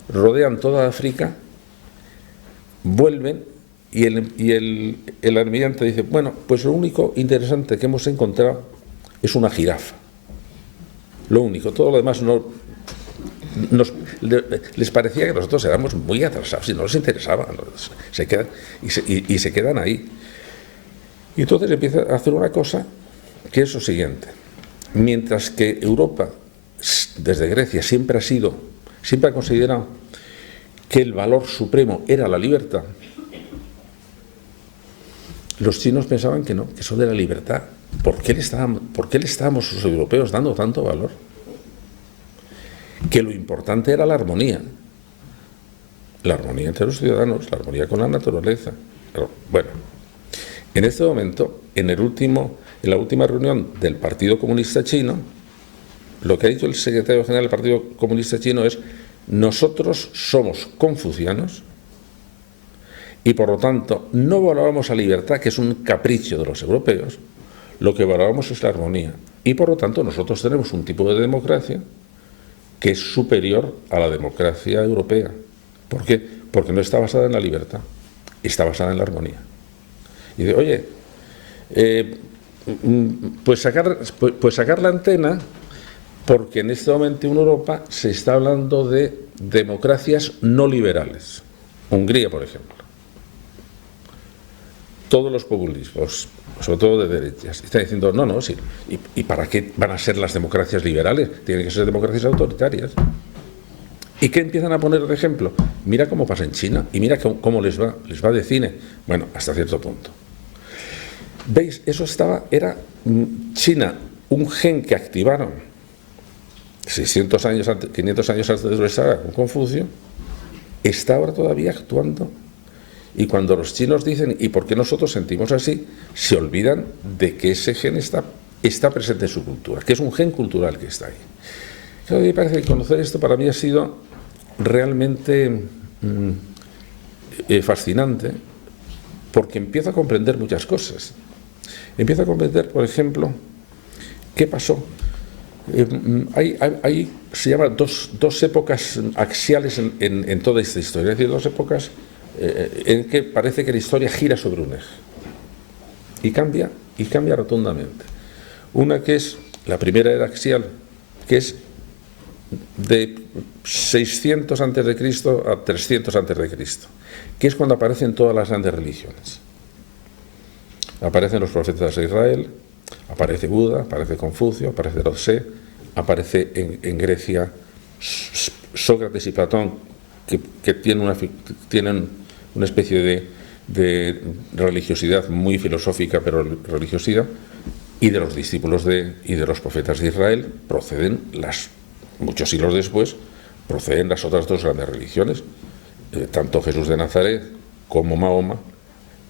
rodean toda África, vuelven y el almirante dice, bueno, pues lo único interesante que hemos encontrado es una jirafa. Lo único, todo lo demás les parecía que nosotros éramos muy atrasados y no les interesaba, se quedan ahí. Y entonces empieza a hacer una cosa que es lo siguiente: mientras que Europa, desde Grecia, siempre ha considerado que el valor supremo era la libertad, los chinos pensaban que no, que eso de la libertad, ¿por qué le estábamos los europeos dando tanto valor? Que lo importante era la armonía entre los ciudadanos, la armonía con la naturaleza. Pero, bueno, en este momento, en la última reunión del Partido Comunista Chino, lo que ha dicho el secretario general del Partido Comunista Chino es: nosotros somos confucianos y por lo tanto no valoramos la libertad, que es un capricho de los europeos, lo que valoramos es la armonía. Y por lo tanto nosotros tenemos un tipo de democracia que es superior a la democracia europea. ¿Por qué? Porque no está basada en la libertad, está basada en la armonía. Y dice, oye, pues sacar la antena, porque en este momento en Europa se está hablando de democracias no liberales. Hungría, por ejemplo. Todos los populismos, sobre todo de derechas, están diciendo, no, sí. ¿Y para qué van a ser las democracias liberales? Tienen que ser democracias autoritarias. ¿Y qué empiezan a poner de ejemplo? Mira cómo pasa en China y mira cómo les va de cine. Bueno, hasta cierto punto. ¿Veis? Eso era China, un gen que activaron 600 años antes, 500 años antes de su saga con Confucio, está ahora todavía actuando. Y cuando los chinos dicen, ¿y por qué nosotros sentimos así?, se olvidan de que ese gen está presente en su cultura, que es un gen cultural que está ahí. Claro, me parece que conocer esto para mí ha sido realmente fascinante, porque empiezo a comprender muchas cosas. Empiezo a comprender, por ejemplo, qué pasó. Se llama dos épocas axiales en toda esta historia, es decir, dos épocas en que parece que la historia gira sobre un eje y cambia rotundamente. Una que es la primera era axial, que es de 600 a.C. a 300 a.C., que es cuando aparecen todas las grandes religiones. Aparecen los profetas de Israel, aparece Buda, aparece Confucio, aparece Lao-tse, aparece en Grecia Sócrates y Platón, que tienen una especie de religiosidad muy filosófica, pero religiosidad, y de los discípulos y de los profetas de Israel proceden muchos siglos después, proceden las otras dos grandes religiones, tanto Jesús de Nazaret como Mahoma.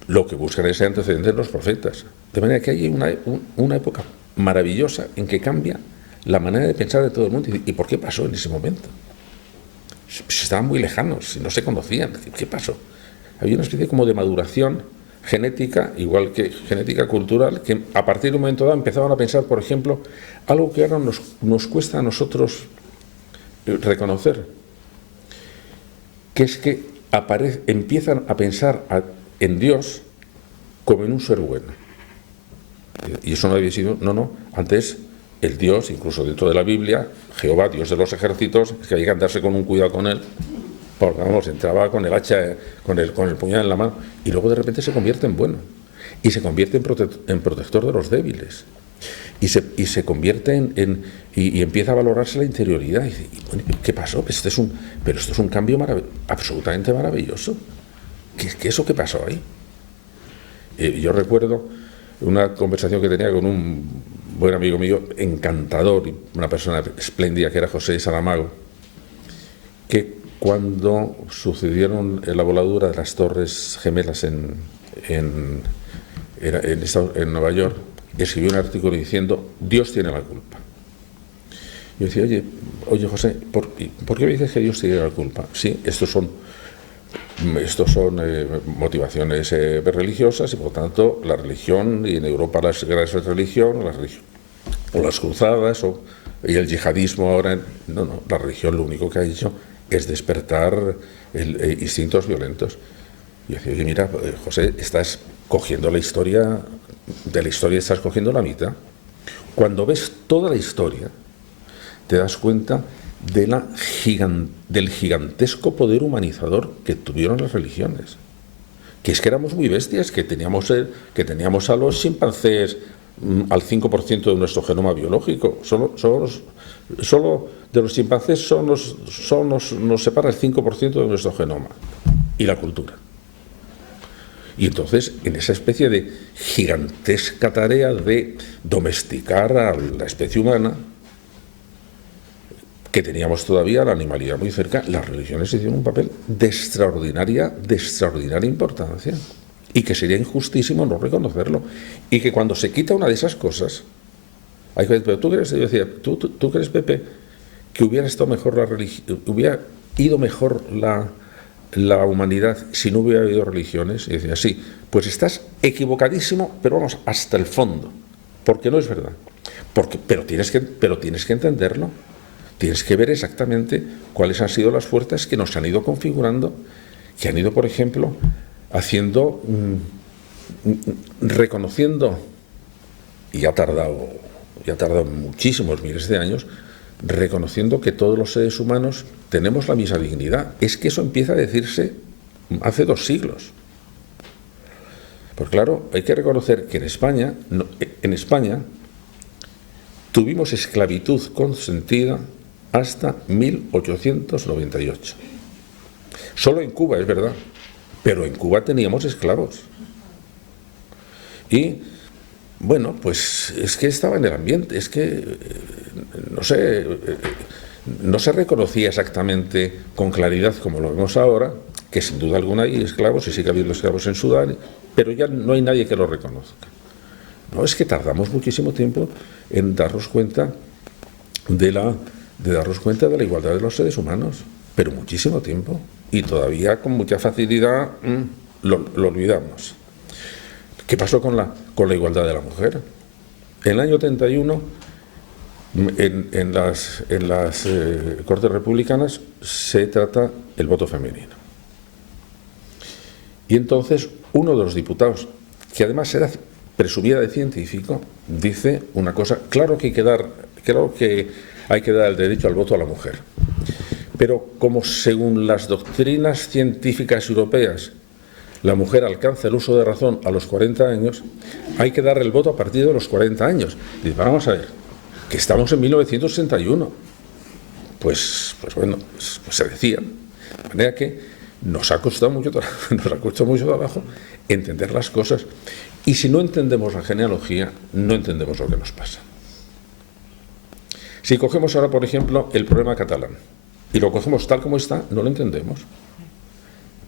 Lo que buscan es el antecedente de los profetas. De manera que hay una época maravillosa en que cambia la manera de pensar de todo el mundo. ¿Y por qué pasó en ese momento? Si estaban muy lejanos, si no se conocían, ¿qué pasó? Había una especie como de maduración genética, igual que genética cultural, que a partir de un momento dado empezaban a pensar, por ejemplo, algo que ahora nos cuesta a nosotros reconocer, que es que empiezan a pensar en Dios como en un ser bueno. Y eso no había sido, antes el Dios, incluso dentro de la Biblia, Jehová, Dios de los ejércitos, es que había que andarse con un cuidado con él, porque vamos, entraba con el hacha, con el puñal en la mano, y luego de repente se convierte en bueno, y se convierte en protector de los débiles, y se convierte y empieza a valorarse la interioridad. Y bueno, ¿qué pasó? Pues esto es un cambio absolutamente maravilloso. ¿Qué eso que pasó ahí? Yo recuerdo una conversación que tenía con un buen amigo mío, encantador, y una persona espléndida, que era José Saramago, que cuando sucedieron la voladura de las Torres Gemelas en Nueva York, escribió un artículo diciendo: Dios tiene la culpa. Yo decía, oye José, ¿por qué me dices que Dios tiene la culpa? Sí, estos son motivaciones religiosas, y por tanto la religión, y en Europa las grandes religiones, o las cruzadas, y el yihadismo ahora. No, la religión lo único que ha hecho es despertar instintos violentos. Y yo decía, oye, mira, José, estás cogiendo la historia, de la historia estás cogiendo la mitad. Cuando ves toda la historia, te das cuenta del gigantesco poder humanizador que tuvieron las religiones. Que es que éramos muy bestias, que teníamos a los chimpancés al 5% de nuestro genoma biológico. Solo de los chimpancés nos separa el 5% de nuestro genoma y la cultura. Y entonces, en esa especie de gigantesca tarea de domesticar a la especie humana, que teníamos todavía la animalidad muy cerca, las religiones hicieron un papel de extraordinaria importancia, y que sería injustísimo no reconocerlo, y que cuando se quita una de esas cosas, Pero tú crees, yo decía, ¿tú crees, Pepe, que hubiera estado mejor hubiera ido mejor la humanidad si no hubiera habido religiones? Y decía, sí, pues estás equivocadísimo, pero vamos hasta el fondo, porque no es verdad. Pero tienes que entenderlo, tienes que ver exactamente cuáles han sido las fuerzas que nos han ido configurando, que han ido, por ejemplo, reconociendo, y ha tardado muchísimos miles de años, reconociendo que todos los seres humanos tenemos la misma dignidad. Es que eso empieza a decirse hace 2 siglos. Porque claro, hay que reconocer que en España tuvimos esclavitud consentida hasta 1898. Solo en Cuba, es verdad, pero en Cuba teníamos esclavos. Y bueno, pues es que estaba en el ambiente, es que, no sé, no se reconocía exactamente con claridad como lo vemos ahora, que sin duda alguna hay esclavos y sigue habiendo esclavos en Sudán, pero ya no hay nadie que lo reconozca. No, es que tardamos muchísimo tiempo en darnos cuenta de la igualdad de los seres humanos, pero muchísimo tiempo, y todavía con mucha facilidad lo olvidamos. ¿Qué pasó con la igualdad de la mujer? En el año 31, en las Cortes Republicanas, se trata el voto femenino. Y entonces uno de los diputados, que además presumía de científico, dice una cosa: claro que hay que dar el derecho al voto a la mujer, pero como según las doctrinas científicas europeas la mujer alcanza el uso de razón a los 40 años, hay que dar el voto a partir de los 40 años. Dice, vamos a ver, que estamos en 1961. Pues bueno, pues se decía. De manera que nos ha costado mucho trabajo entender las cosas. Y si no entendemos la genealogía, no entendemos lo que nos pasa. Si cogemos ahora, por ejemplo, el problema catalán, y lo cogemos tal como está, no lo entendemos.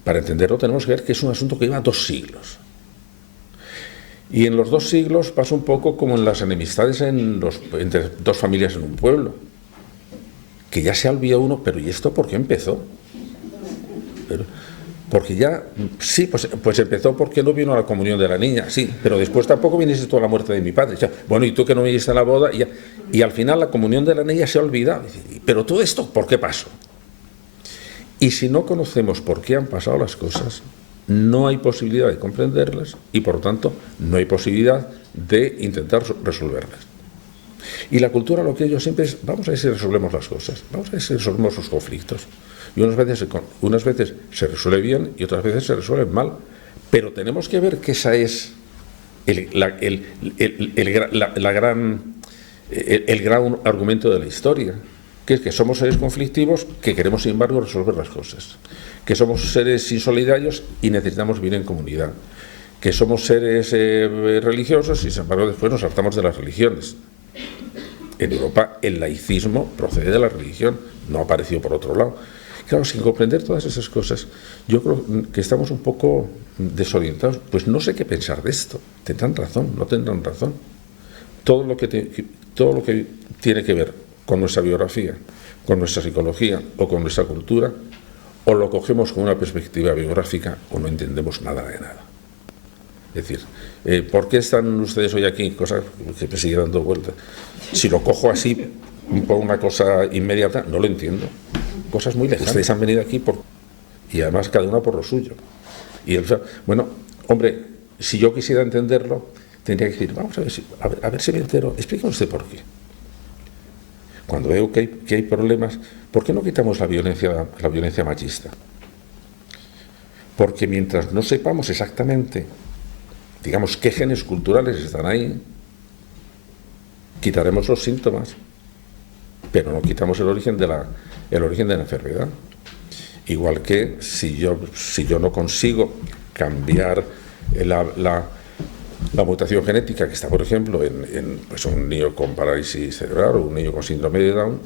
Para entenderlo tenemos que ver que es un asunto que lleva 2 siglos. Y en los 2 siglos pasa un poco como en las enemistades entre 2 familias en un pueblo, que ya se ha olvidado uno, pero ¿y esto por qué empezó? Porque ya, sí, pues empezó porque no vino a la comunión de la niña, sí, pero después tampoco viniste tú a la muerte de mi padre. O sea, bueno, y tú que no viniste a la boda, y al final la comunión de la niña se ha olvidado. Pero todo esto, ¿por qué pasó? Y si no conocemos por qué han pasado las cosas, no hay posibilidad de comprenderlas y, por lo tanto, no hay posibilidad de intentar resolverlas. Y la cultura lo que ellos siempre es, vamos a ver si resolvemos las cosas, vamos a ver si resolvemos los conflictos. Y unas veces se resuelve bien y otras veces se resuelve mal. Pero tenemos que ver que esa es el gran argumento de la historia, que es que somos seres conflictivos que queremos, sin embargo, resolver las cosas, que somos seres insolidarios y necesitamos vivir en comunidad, que somos seres religiosos y, sin embargo, después nos hartamos de las religiones. En Europa el laicismo procede de la religión, no ha aparecido por otro lado. Claro, sin comprender todas esas cosas, yo creo que estamos un poco desorientados. Pues no sé qué pensar de esto. ¿Tendrán razón? ¿No tendrán razón? Todo lo que tiene que ver con nuestra biografía, con nuestra psicología o con nuestra cultura, o lo cogemos con una perspectiva biográfica o no entendemos nada de nada. Es decir, ¿por qué están ustedes hoy aquí? Cosa que me sigue dando vueltas. Si lo cojo así por una cosa inmediata, no lo entiendo. Cosas muy lejanas. Ustedes han venido aquí y además cada una por lo suyo. Bueno, hombre, si yo quisiera entenderlo, tendría que decir, vamos a ver si me entero. Explíqueme usted por qué. Cuando veo que hay problemas, ¿por qué no quitamos la violencia machista? Porque mientras no sepamos exactamente, digamos, qué genes culturales están ahí, quitaremos los síntomas, pero no quitamos el origen de la enfermedad. Igual que si yo no consigo cambiar la mutación genética que está, por ejemplo, en un niño con parálisis cerebral o un niño con síndrome de Down,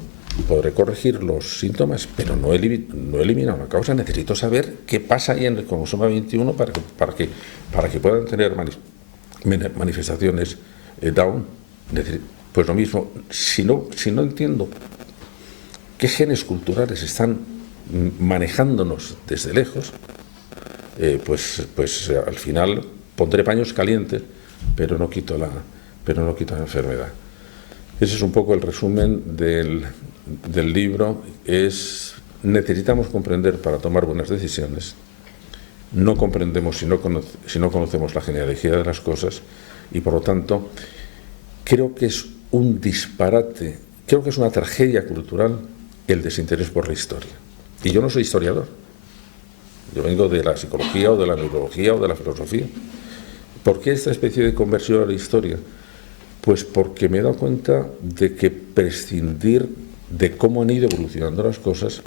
podré corregir los síntomas, pero no eliminar la causa. Necesito saber qué pasa ahí en el cromosoma 21 para que puedan tener manifestaciones Down. pues lo mismo, si no entiendo qué genes culturales están manejándonos desde lejos, pues al final pondré paños calientes, pero no quito la enfermedad. Ese es un poco el resumen del libro. Necesitamos comprender para tomar buenas decisiones. No comprendemos si no conocemos la genealogía de las cosas, y por lo tanto creo que es un disparate, creo que es una tragedia cultural el desinterés por la historia. Y yo no soy historiador, yo vengo de la psicología o de la neurología o de la filosofía. ¿Por qué esta especie de conversión a la historia? Pues porque me he dado cuenta de que prescindir de cómo han ido evolucionando las cosas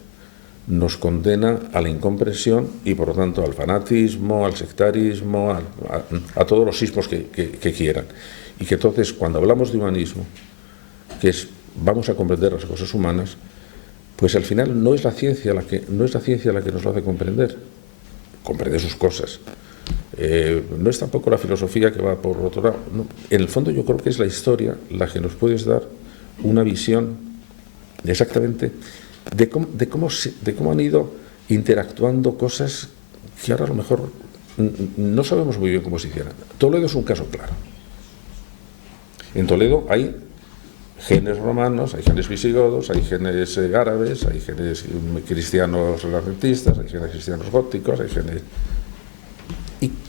nos condena a la incomprensión y por lo tanto al fanatismo, al sectarismo, a todos los sismos que quieran. Y que entonces cuando hablamos de humanismo, que es vamos a comprender las cosas humanas, pues al final no es la ciencia la que nos lo hace comprender sus cosas. No es tampoco la filosofía que va por otro lado. No. En el fondo yo creo que es la historia la que nos puede dar una visión exactamente de cómo han ido interactuando cosas que ahora a lo mejor no sabemos muy bien cómo se hicieran. Toledo es un caso claro. En Toledo hay genes romanos, hay genes visigodos, hay genes árabes, hay genes cristianos renacentistas, hay genes cristianos góticos, hay genes...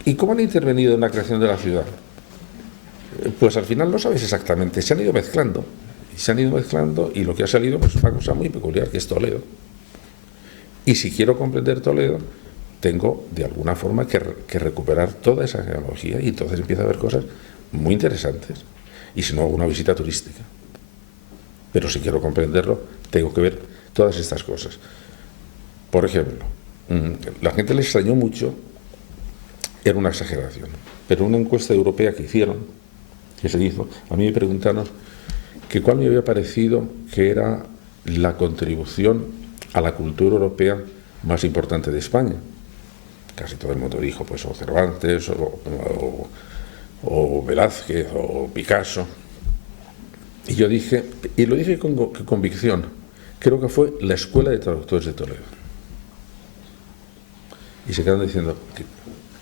¿Y cómo han intervenido en la creación de la ciudad? Pues al final no sabes exactamente, se han ido mezclando y lo que ha salido pues, es una cosa muy peculiar, que es Toledo. Y si quiero comprender Toledo, tengo de alguna forma que recuperar toda esa genealogía, y entonces empieza a haber cosas muy interesantes. Y si no, una visita turística. Pero si quiero comprenderlo, tengo que ver todas estas cosas. Por ejemplo, la gente le extrañó mucho, era una exageración, pero una encuesta europea que se hizo, a mí me preguntaron que cuál me había parecido que era la contribución a la cultura europea más importante de España. Casi todo el mundo dijo, pues, o Cervantes, o Velázquez, o Picasso. Y yo dije, y lo dije con convicción, creo que fue la Escuela de Traductores de Toledo. Y se quedan diciendo,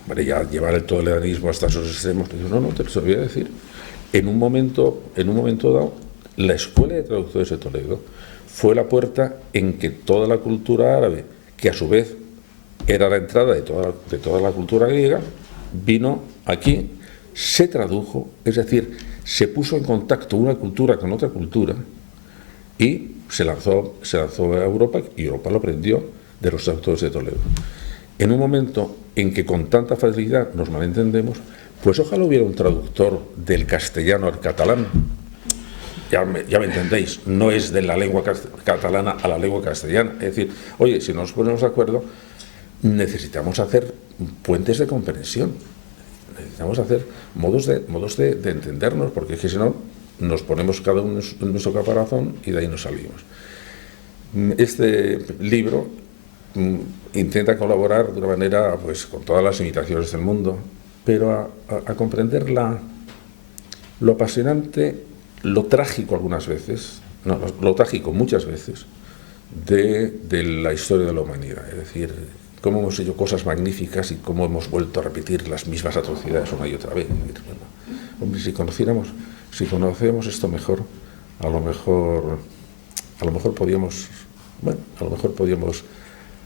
hombre, ya llevar el toledanismo hasta esos extremos. Y yo, no, te lo voy a decir. En un momento dado, la Escuela de Traductores de Toledo fue la puerta en que toda la cultura árabe, que a su vez era la entrada de toda la cultura griega, vino aquí, se tradujo, es decir, se puso en contacto una cultura con otra cultura y se lanzó a Europa, y Europa lo aprendió de los traductores de Toledo. En un momento en que con tanta facilidad nos malentendemos, pues ojalá hubiera un traductor del castellano al catalán. Ya me entendéis, no es de la lengua catalana a la lengua castellana. Es decir, oye, si no nos ponemos de acuerdo, necesitamos hacer puentes de comprensión. Necesitamos hacer modos de entendernos, porque es que si no, nos ponemos cada uno en nuestro caparazón y de ahí nos salimos. Este libro intenta colaborar de una manera, pues, con todas las limitaciones del mundo, pero a comprender lo apasionante, lo trágico algunas veces, no, lo trágico muchas veces, de la historia de la humanidad. Es decir, cómo hemos hecho cosas magníficas y cómo hemos vuelto a repetir las mismas atrocidades una y otra vez. Hombre, si conocemos esto mejor, a lo mejor podíamos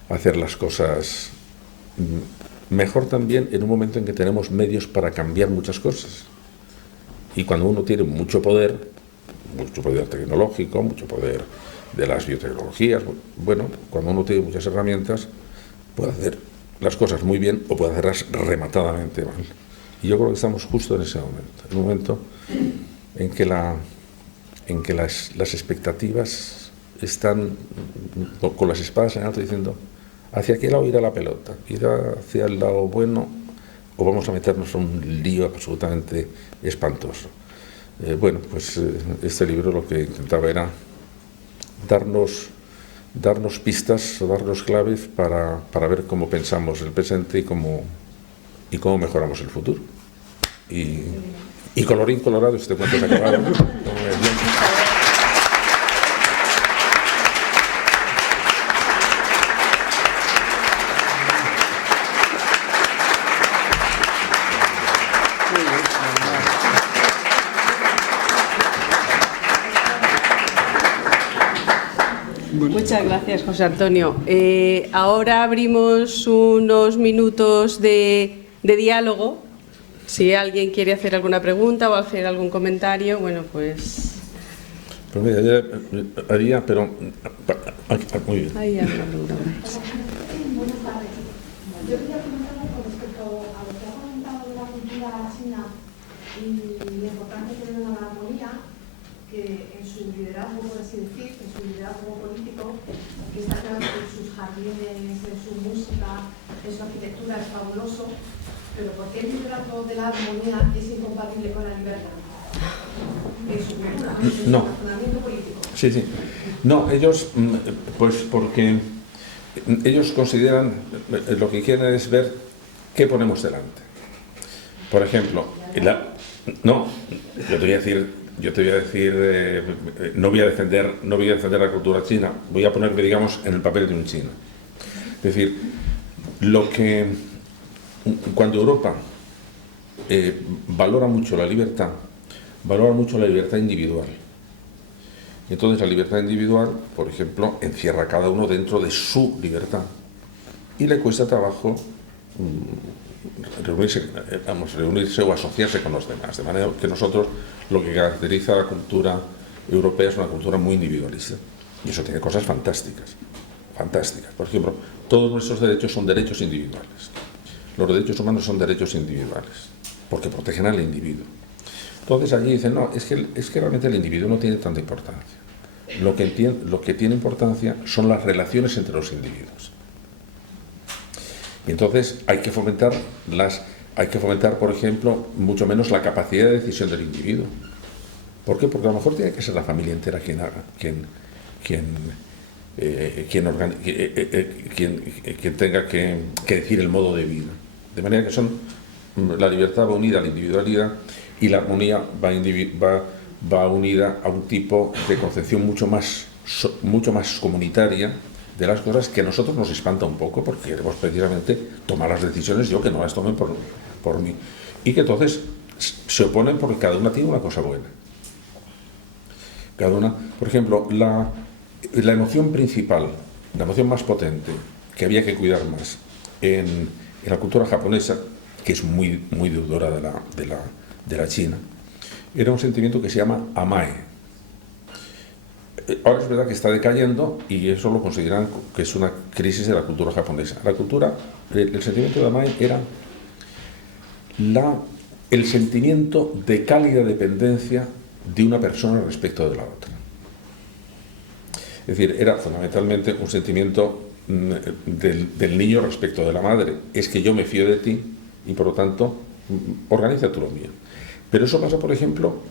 hacer las cosas mejor también en un momento en que tenemos medios para cambiar muchas cosas. Y cuando uno tiene mucho poder tecnológico, mucho poder de las biotecnologías, bueno, cuando uno tiene muchas herramientas, puede hacer las cosas muy bien o puede hacerlas rematadamente mal. Y yo creo que estamos justo en ese momento, en un momento en que las expectativas están con las espadas en alto diciendo, ¿hacia qué lado irá la pelota? ¿Irá hacia el lado bueno o vamos a meternos en un lío absolutamente espantoso? Bueno, pues este libro lo que intentaba era darnos pistas o darnos claves para ver cómo pensamos el presente y cómo mejoramos el futuro. Y colorín colorado, este cuento se ha acabado. Muchas gracias, José Antonio. Ahora abrimos unos minutos de diálogo. Si alguien quiere hacer alguna pregunta o hacer algún comentario, bueno, pues... Pues mira, ya haría, pero... Muy bien. Ahí hay una pregunta. Buenas tardes. Yo quería preguntarle con respecto a lo que ha comentado de la cultura china y la importancia que le dan a la armonía, que en su liderazgo, por así decir, en su liderazgo político, que está claro que en sus jardines, en su música, en su arquitectura es fabuloso, pero ¿por qué el liderazgo de la armonía es incompatible con la libertad? En su cultura, en su razonamiento político. Sí, sí. No, ellos, pues porque ellos consideran, lo que quieren es ver qué ponemos delante. Por ejemplo, no, yo te voy a decir, no voy a defender la cultura china, voy a ponerme, digamos, en el papel de un chino. Es decir, cuando Europa valora mucho la libertad individual. Entonces la libertad individual, por ejemplo, encierra a cada uno dentro de su libertad y le cuesta trabajo reunirse o asociarse con los demás. De manera que nosotros, lo que caracteriza a la cultura europea es una cultura muy individualista. Y eso tiene cosas fantásticas. Por ejemplo, todos nuestros derechos son derechos individuales. Los derechos humanos son derechos individuales, porque protegen al individuo. Entonces allí dicen, no, es que realmente el individuo no tiene tanta importancia. Lo que tiene importancia son las relaciones entre los individuos. Y entonces hay que fomentar, por ejemplo, mucho menos la capacidad de decisión del individuo. ¿Por qué? Porque a lo mejor tiene que ser la familia entera quien tenga que decir el modo de vida. De manera que la libertad va unida a la individualidad y la armonía va unida a un tipo de concepción mucho más comunitaria de las cosas, que a nosotros nos espanta un poco porque queremos precisamente tomar las decisiones que no las tomen por mí. Y que entonces se oponen porque cada una tiene una cosa buena. Cada una, por ejemplo, la emoción principal, la emoción más potente que había que cuidar más en la cultura japonesa, que es muy deudora de la China, era un sentimiento que se llama amae. Ahora es verdad que está decayendo y eso lo consideran que es una crisis de la cultura japonesa. El sentimiento de amae era el sentimiento de cálida dependencia de una persona respecto de la otra. Es decir, era fundamentalmente un sentimiento del niño respecto de la madre. Es que yo me fío de ti y por lo tanto organiza tú lo mío. Pero eso pasa, por ejemplo,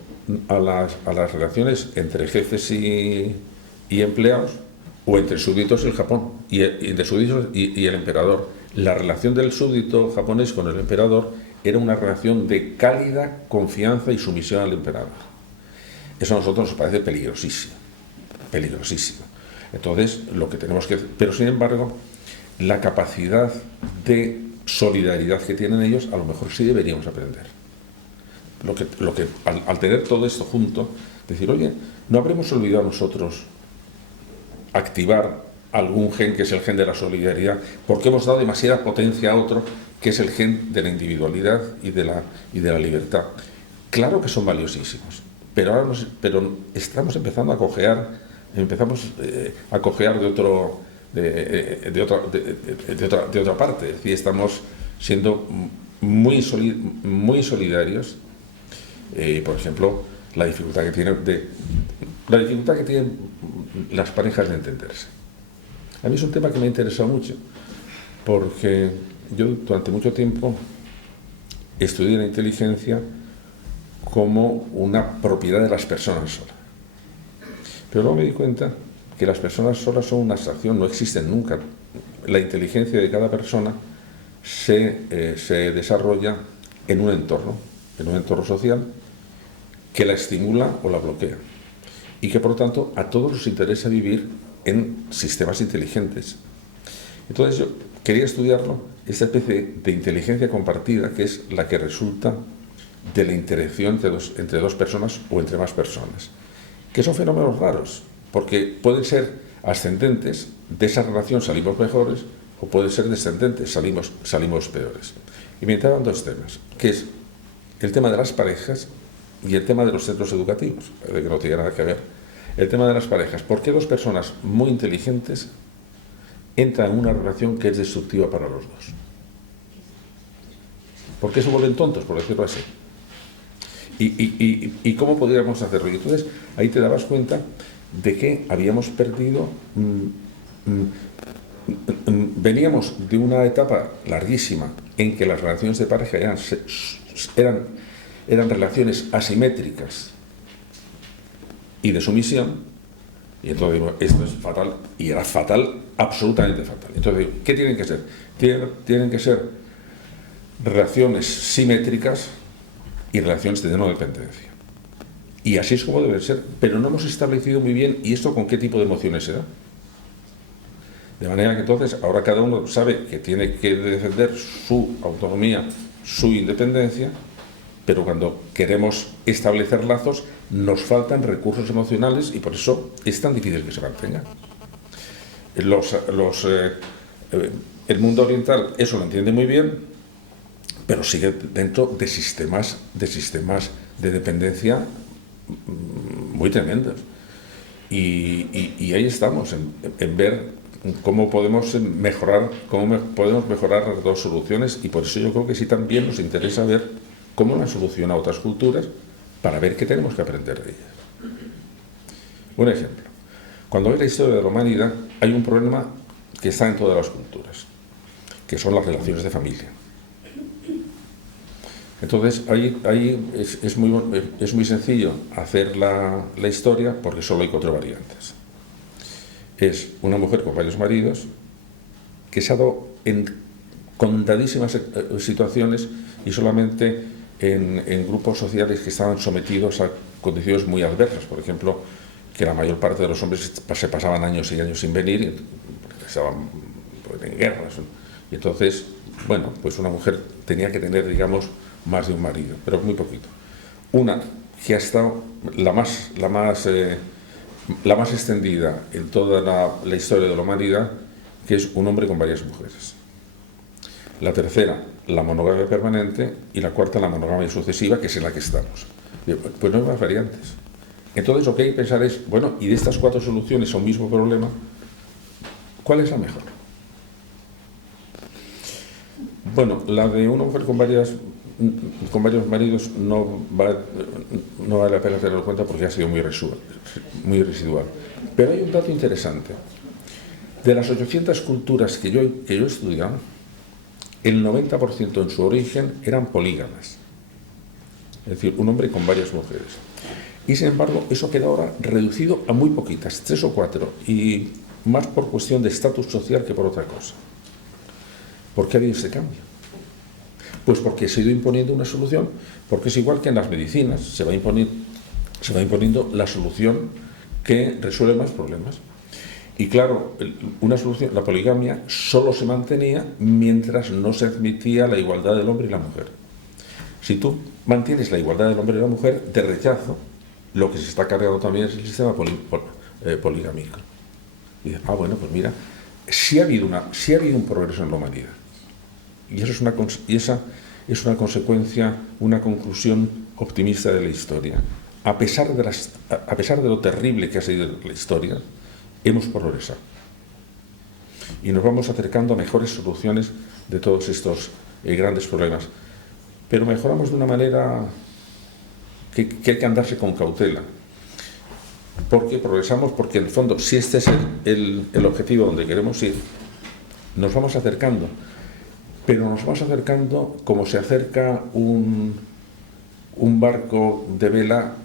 a las relaciones entre jefes y empleados, o entre súbditos en Japón y entre súbditos y el emperador. La relación del súbdito japonés con el emperador era una relación de cálida confianza y sumisión al emperador. Eso a nosotros nos parece peligrosísimo. Entonces, lo que tenemos que hacer, pero sin embargo, la capacidad de solidaridad que tienen ellos, a lo mejor sí deberíamos aprender. Al tener todo esto junto, decir, oye, ¿no habremos olvidado nosotros activar algún gen que es el gen de la solidaridad? Porque hemos dado demasiada potencia a otro que es el gen de la individualidad y de la libertad. Claro que son valiosísimos, pero estamos empezando a cojear de otra parte. Es decir, estamos siendo muy solidarios. Por ejemplo, la dificultad que tienen las parejas de entenderse. A mí es un tema que me ha interesado mucho, porque yo durante mucho tiempo estudié la inteligencia como una propiedad de las personas solas. Pero luego me di cuenta que las personas solas son una abstracción, no existen nunca. La inteligencia de cada persona se desarrolla en un entorno social que la estimula o la bloquea. Y que por lo tanto a todos nos interesa vivir en sistemas inteligentes. Entonces yo quería estudiarlo, esta especie de inteligencia compartida, que es la que resulta de la interacción entre dos personas o entre más personas, que son fenómenos raros, porque pueden ser ascendentes, de esa relación salimos mejores, o puede ser descendentes, salimos peores. Y me entraban dos temas, que es el tema de las parejas y el tema de los centros educativos, de que no tiene nada que ver. El tema de las parejas. ¿Por qué dos personas muy inteligentes entran en una relación que es destructiva para los dos? ¿Por qué se vuelven tontos, por decirlo así? ¿Y cómo podríamos hacerlo? Y entonces ahí te dabas cuenta de que habíamos perdido... veníamos de una etapa larguísima en que las relaciones de pareja eran relaciones asimétricas y de sumisión, y entonces digo, esto es fatal, y era fatal, absolutamente fatal. Entonces digo, ¿qué tienen que ser? Tienen que ser relaciones simétricas y relaciones de no dependencia. Y así es como deben ser, pero no hemos establecido muy bien, ¿y esto con qué tipo de emociones se da? De manera que entonces ahora cada uno sabe que tiene que defender su autonomía, su independencia, pero cuando queremos establecer lazos nos faltan recursos emocionales y por eso es tan difícil que se mantenga. El mundo oriental eso lo entiende muy bien, pero sigue dentro de sistemas de dependencia muy tremendos. Y ahí estamos, en ver cómo podemos mejorar las dos soluciones, y por eso yo creo que sí también nos interesa ver cómo las solucionan otras culturas para ver qué tenemos que aprender de ellas. Un ejemplo. Cuando ves la historia de la humanidad, hay un problema que está en todas las culturas, que son las relaciones de familia. Entonces, ahí es muy sencillo hacer la historia porque solo hay 4 variantes. Es una mujer con varios maridos que se ha dado en contadísimas situaciones y solamente en grupos sociales que estaban sometidos a condiciones muy adversas. Por ejemplo, que la mayor parte de los hombres se pasaban años y años sin venir, porque estaban en guerras. Y entonces, bueno, pues una mujer tenía que tener, digamos, más de un marido, pero muy poquito. Una que ha estado la más extendida en toda la historia de la humanidad, que es un hombre con varias mujeres. La tercera, la monogamia permanente, y la cuarta, la monogamia sucesiva, que es en la que estamos. Pues no hay más variantes. Entonces lo que hay que pensar es, bueno, y de estas 4 soluciones a un mismo problema, ¿cuál es la mejor? Bueno, la de una mujer con varios maridos no vale la pena tenerlo en cuenta porque ha sido muy residual. Pero hay un dato interesante. De las 800 culturas que yo he estudiado, el 90% en su origen eran polígamas. Es decir, un hombre con varias mujeres. Y sin embargo, eso queda ahora reducido a muy poquitas, 3 o 4, y más por cuestión de estatus social que por otra cosa. ¿Por qué ha habido ese cambio? Pues porque se ha ido imponiendo una solución, porque es igual que en las medicinas, se va imponiendo la solución que resuelve más problemas. Y claro, una solución, la poligamia, solo se mantenía mientras no se admitía la igualdad del hombre y la mujer. Si tú mantienes la igualdad del hombre y la mujer, de rechazo, lo que se está cargando también es el sistema poligámico. Y dices, bueno, pues mira, sí ha habido un progreso en la humanidad. Y esa es una consecuencia, una conclusión optimista de la historia. A pesar de lo terrible que ha sido la historia, hemos progresado. Y nos vamos acercando a mejores soluciones de todos estos grandes problemas. Pero mejoramos de una manera que hay que andarse con cautela. Porque progresamos, porque en el fondo, si este es el objetivo donde queremos ir, nos vamos acercando. Pero nos vamos acercando como se acerca un barco de vela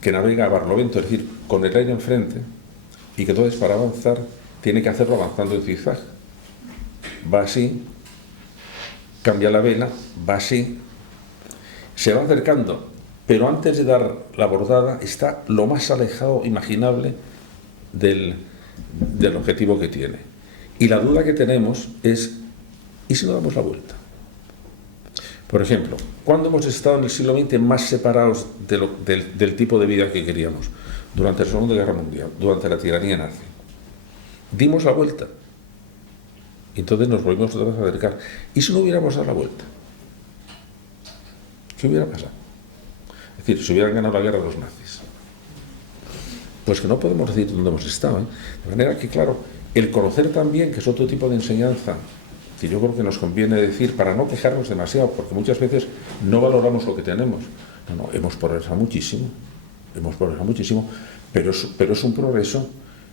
que navega a barlovento, es decir, con el aire enfrente, y que entonces para avanzar tiene que hacerlo avanzando en zigzag. Va así, cambia la vela, va así, se va acercando, pero antes de dar la bordada está lo más alejado imaginable del objetivo que tiene. Y la duda que tenemos es, ¿y si no damos la vuelta? Por ejemplo, ¿cuándo hemos estado en el siglo XX más separados del tipo de vida que queríamos? Durante la Segunda Guerra Mundial, durante la tiranía nazi. dimos la vuelta. Y entonces nos volvimos otra vez a acercar. ¿Y si no hubiéramos dado la vuelta? ¿Qué hubiera pasado? Es decir, si hubieran ganado la guerra los nazis. Pues que no podemos decir dónde hemos estado, ¿eh? De manera que, claro, el conocer también, que es otro tipo de enseñanza, que yo creo que nos conviene decir, para no quejarnos demasiado, porque muchas veces no valoramos lo que tenemos. No, hemos progresado muchísimo, pero es un progreso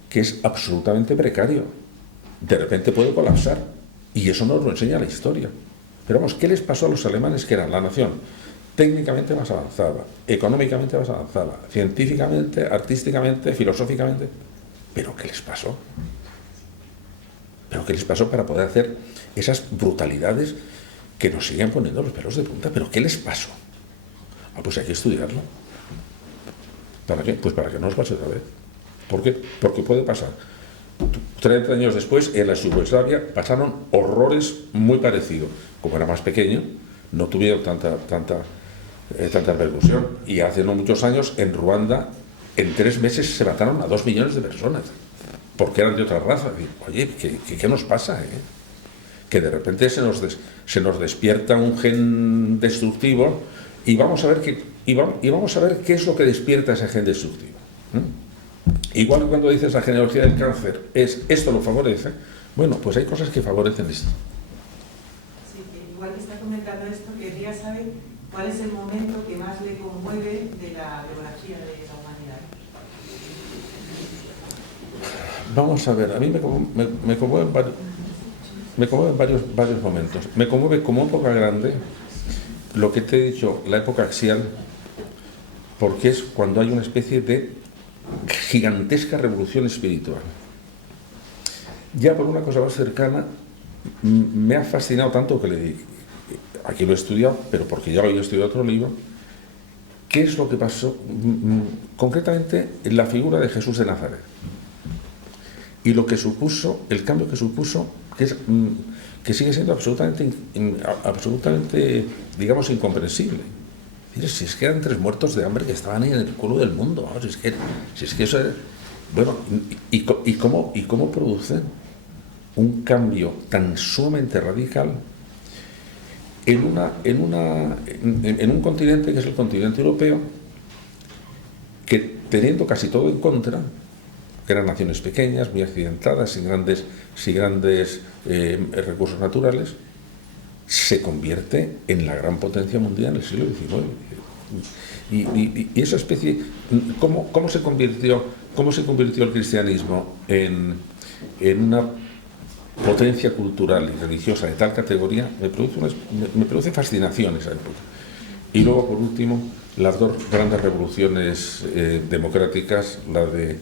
que es absolutamente precario. De repente puede colapsar, y eso nos lo enseña la historia. Pero vamos, ¿qué les pasó a los alemanes, que eran la nación técnicamente más avanzada, económicamente más avanzada, científicamente, artísticamente, filosóficamente? ¿Pero qué les pasó? ¿Pero qué les pasó para poder hacer esas brutalidades que nos siguen poniendo los pelos de punta? ¿Pero qué les pasó? Pues hay que estudiarlo. ¿Para qué? Pues para que no nos pase otra vez. ¿Por qué? Porque puede pasar. 30 años después, en la Yugoslavia pasaron horrores muy parecidos. Como era más pequeño, no tuvieron tanta repercusión. Y hace no muchos años, en Ruanda, en 3 meses se mataron a 2 millones de personas, porque eran de otra raza. Y, oye, ¿qué nos pasa? Que de repente se nos despierta un gen destructivo y vamos a ver qué es lo que despierta ese gen destructivo. Igual que cuando dices la genealogía del cáncer, esto lo favorece. Bueno, pues hay cosas que favorecen esto. Sí, que igual que está comentando esto, querría saber cuál es el momento que más le conmueve de la biografía de la humanidad. Vamos a ver, a mí me conmueven varios momentos. Me conmueve como época grande lo que te he dicho, la época axial, porque es cuando hay una especie de gigantesca revolución espiritual. Ya por una cosa más cercana, me ha fascinado tanto que le di, aquí lo he estudiado, pero porque ya lo había estudiado otro libro, qué es lo que pasó concretamente en la figura de Jesús de Nazaret y lo que supuso, el cambio que supuso, que sigue siendo absolutamente, digamos, incomprensible. Si es que eran 3 muertos de hambre que estaban ahí en el culo del mundo, ¿no? Si es que eso era, bueno, y cómo producen un cambio tan sumamente radical en un continente que es el continente europeo, que teniendo casi todo en contra, que eran naciones pequeñas, muy accidentadas, sin grandes recursos naturales, se convierte en la gran potencia mundial en el siglo XIX. Y esa especie, ¿cómo se convirtió el cristianismo en una potencia cultural y religiosa de tal categoría? Me produce fascinación esa época. Y luego, por último, las 2 grandes revoluciones democráticas, la de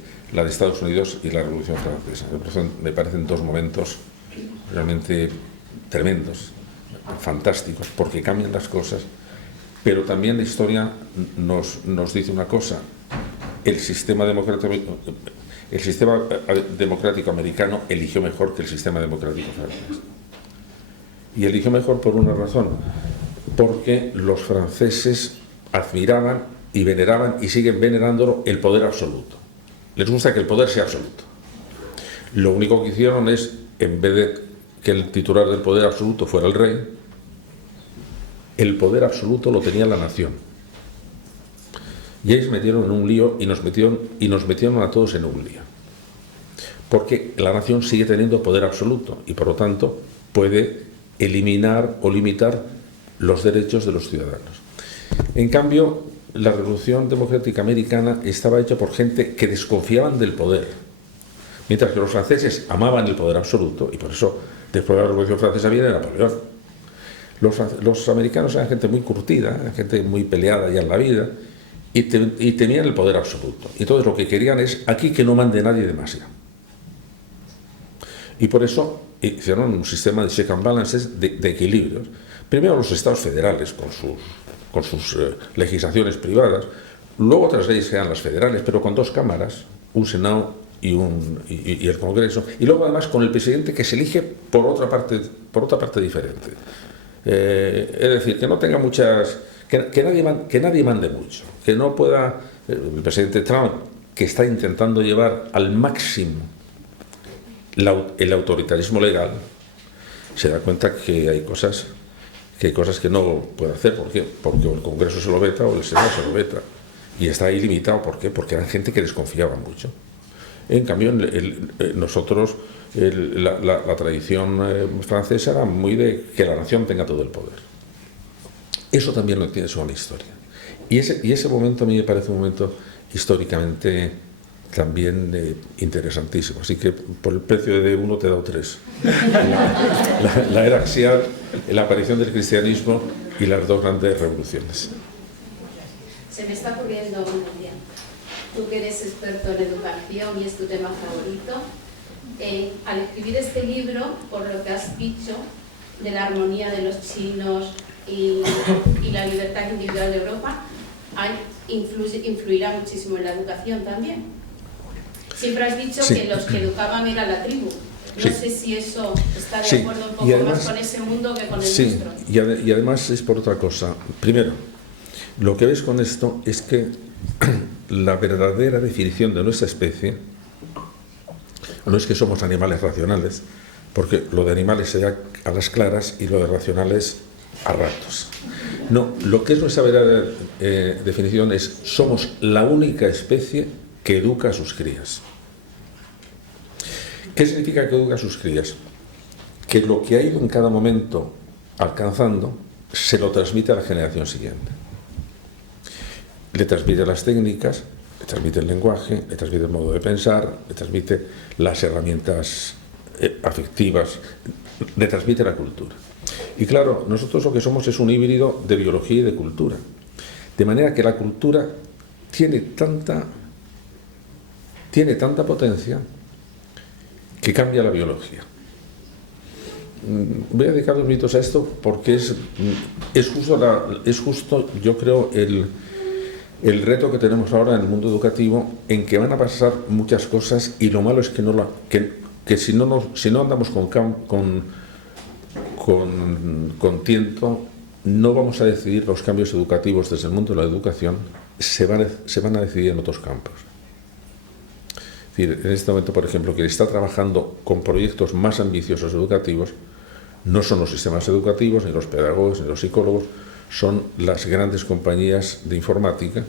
Estados Unidos y la Revolución Francesa. Me parecen 2 momentos realmente tremendos, fantásticos, porque cambian las cosas, pero también la historia nos dice una cosa: el sistema democrático americano eligió mejor que el sistema democrático francés. Y eligió mejor por una razón: porque los franceses admiraban y veneraban, y siguen venerándolo, el poder absoluto. Les gusta que el poder sea absoluto. Lo único que hicieron es, en vez de que el titular del poder absoluto fuera el rey, el poder absoluto lo tenía la nación. Y ahí se metieron en un lío y nos metieron a todos en un lío. Porque la nación sigue teniendo poder absoluto y, por lo tanto, puede eliminar o limitar los derechos de los ciudadanos. En cambio, la Revolución Democrática Americana estaba hecha por gente que desconfiaban del poder, mientras que los franceses amaban el poder absoluto, y por eso después de la Revolución Francesa viene Napoleón. Los americanos eran gente muy curtida, gente muy peleada ya en la vida, y tenían el poder absoluto. Entonces lo que querían es aquí que no mande nadie demasiado. Y por eso hicieron un sistema de check and balances, de equilibrios. Primero los estados federales con sus legislaciones privadas, luego otras leyes que eran las federales, pero con 2 cámaras, un Senado y el Congreso, y luego además con el presidente que se elige por otra parte diferente. Es decir, que no tenga muchas, que nadie mande mucho, que no pueda, el presidente Trump, que está intentando llevar al máximo el autoritarismo legal, se da cuenta que hay cosas que no puede hacer. ¿Por qué? Porque el Congreso se lo veta o el Senado se lo veta. Y está ahí limitado. ¿Por qué? Porque eran gente que desconfiaba mucho. En cambio, nosotros, la tradición francesa era muy de que la nación tenga todo el poder. Eso también lo tiene su historia. Y ese momento a mí me parece un momento históricamente también interesantísimo. Así que por el precio de uno te he dado 3. La era axial, la aparición del cristianismo y las 2 grandes revoluciones. Se me está ocurriendo una idea. Tú que eres experto en educación y es tu tema favorito, al escribir este libro, por lo que has dicho de la armonía de los chinos y la libertad individual de Europa, influirá muchísimo en la educación también. Siempre has dicho que los que educaban era la tribu. No sé si eso está de acuerdo un poco además, más con ese mundo que con el nuestro. Y además es por otra cosa. Primero, lo que ves con esto es que la verdadera definición de nuestra especie no es que somos animales racionales, porque lo de animales sería a las claras y lo de racionales a ratos. No, lo que es nuestra verdadera definición es: somos la única especie que educa a sus crías. ¿Qué significa que educa a sus crías? Que lo que ha ido en cada momento alcanzando se lo transmite a la generación siguiente. Le transmite las técnicas, le transmite el lenguaje, le transmite el modo de pensar, le transmite las herramientas afectivas, le transmite la cultura. Y claro, nosotros lo que somos es un híbrido de biología y de cultura. De manera que la cultura tiene tanta potencia que cambia la biología. Voy a dedicar 2 minutos a esto porque es justo, yo creo, el reto que tenemos ahora en el mundo educativo, en que van a pasar muchas cosas y lo malo es que si no andamos con tiento, no vamos a decidir los cambios educativos desde el mundo de la educación, se van a decidir en otros campos. Es decir, en este momento, por ejemplo, quien está trabajando con proyectos más ambiciosos educativos no son los sistemas educativos, ni los pedagogos, ni los psicólogos, son las grandes compañías de informática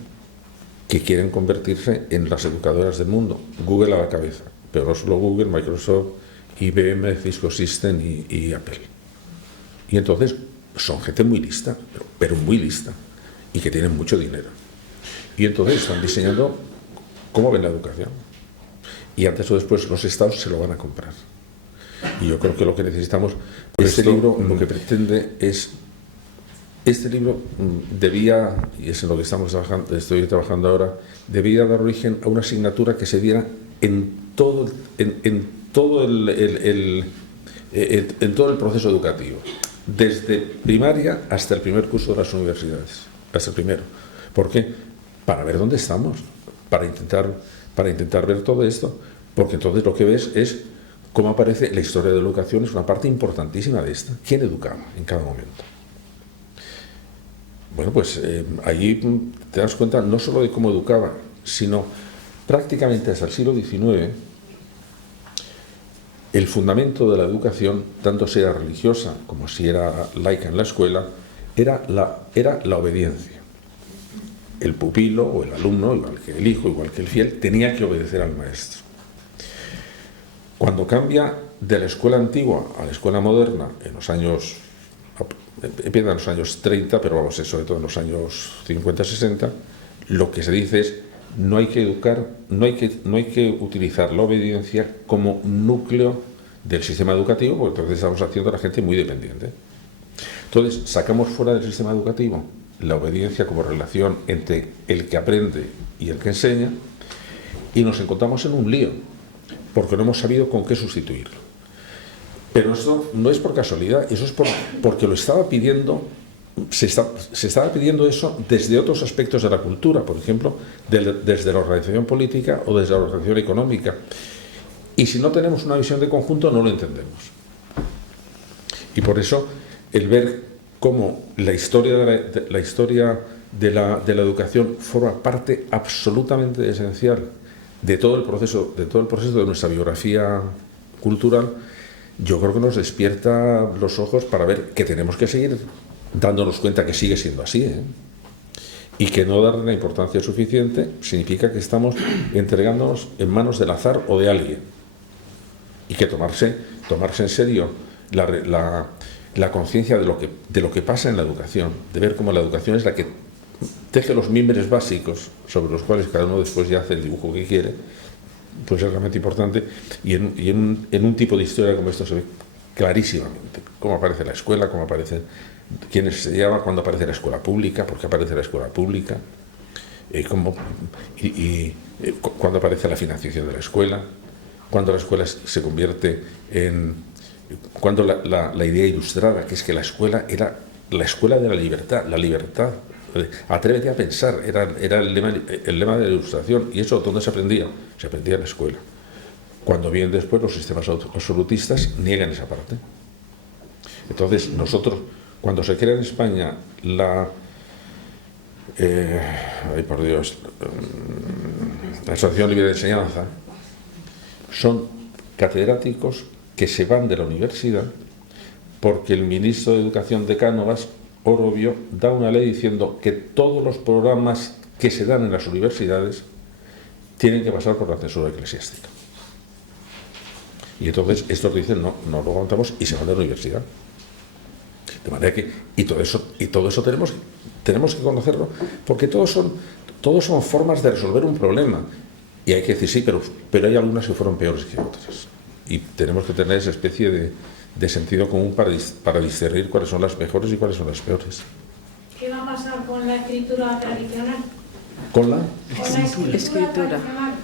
que quieren convertirse en las educadoras del mundo. Google a la cabeza, pero no solo Google, Microsoft, IBM, Cisco Systems y Apple. Y entonces son gente muy lista, pero muy lista, y que tienen mucho dinero. Y entonces están diseñando cómo ven la educación. Y antes o después los estados se lo van a comprar. Y yo creo que lo que necesitamos, este libro lo que pretende es, este libro debía, y es en lo que estoy trabajando ahora, debía dar origen a una asignatura que se diera en todo el proceso educativo, desde primaria hasta el primer curso de las universidades, hasta el primero. ¿Por qué? Para ver dónde estamos, para intentar ver todo esto, porque entonces lo que ves es cómo aparece la historia de la educación, es una parte importantísima de esta. ¿Quién educaba en cada momento? Bueno, pues allí te das cuenta no solo de cómo educaba, sino prácticamente hasta el siglo XIX, el fundamento de la educación, tanto si era religiosa como si era laica en la escuela, era la obediencia. El pupilo o el alumno, igual que el hijo, igual que el fiel, tenía que obedecer al maestro. Cuando cambia de la escuela antigua a la escuela moderna, empieza en los años 30, pero vamos, sobre todo en los años 50-60, lo que se dice es: no hay que educar, no hay que utilizar la obediencia como núcleo del sistema educativo, porque entonces estamos haciendo a la gente muy dependiente. Entonces, sacamos fuera del sistema educativo la obediencia como relación entre el que aprende y el que enseña, y nos encontramos en un lío, porque no hemos sabido con qué sustituirlo. Pero esto no es por casualidad, eso es porque lo estaba pidiendo, se estaba pidiendo eso desde otros aspectos de la cultura, por ejemplo, desde la organización política o desde la organización económica. Y si no tenemos una visión de conjunto, no lo entendemos. Y por eso, el ver cómo la historia de la educación forma parte absolutamente esencial de todo el proceso de nuestra biografía cultural, yo creo que nos despierta los ojos para ver que tenemos que seguir dándonos cuenta que sigue siendo así, ¿eh? Y que no darle la importancia suficiente significa que estamos entregándonos en manos del azar o de alguien. Y que tomarse en serio la conciencia de lo que pasa en la educación, de ver cómo la educación es la que teje los mimbres básicos sobre los cuales cada uno después ya hace el dibujo que quiere, pues es realmente importante. Y en un tipo de historia como esto se ve clarísimamente cómo aparece la escuela, cómo aparecen quiénes se llama, cuándo aparece la escuela pública, por qué aparece la escuela pública, cuándo aparece la financiación de la escuela, cuándo la escuela se convierte en... cuando la idea ilustrada, que es que la escuela era la escuela de la libertad, atrévete a pensar, era el lema de la ilustración. ¿Y eso dónde se aprendía? Se aprendía en la escuela. Cuando vienen después los sistemas absolutistas, niegan esa parte. Entonces, nosotros, cuando se crea en España la Asociación Libre de Enseñanza, son catedráticos que se van de la universidad porque el ministro de Educación de Cánovas, Orobio, da una ley diciendo que todos los programas que se dan en las universidades tienen que pasar por la censura eclesiástica. Y entonces estos dicen, no lo aguantamos, y se van de la universidad. De manera que, y todo eso tenemos que conocerlo, porque todos son formas de resolver un problema. Y hay que decir, sí, pero hay algunas que fueron peores que otras. Y tenemos que tener esa especie de sentido común para discernir cuáles son las mejores y cuáles son las peores. ¿Qué va a pasar con la escritura tradicional? ¿Con la? Con la escritura tradicional.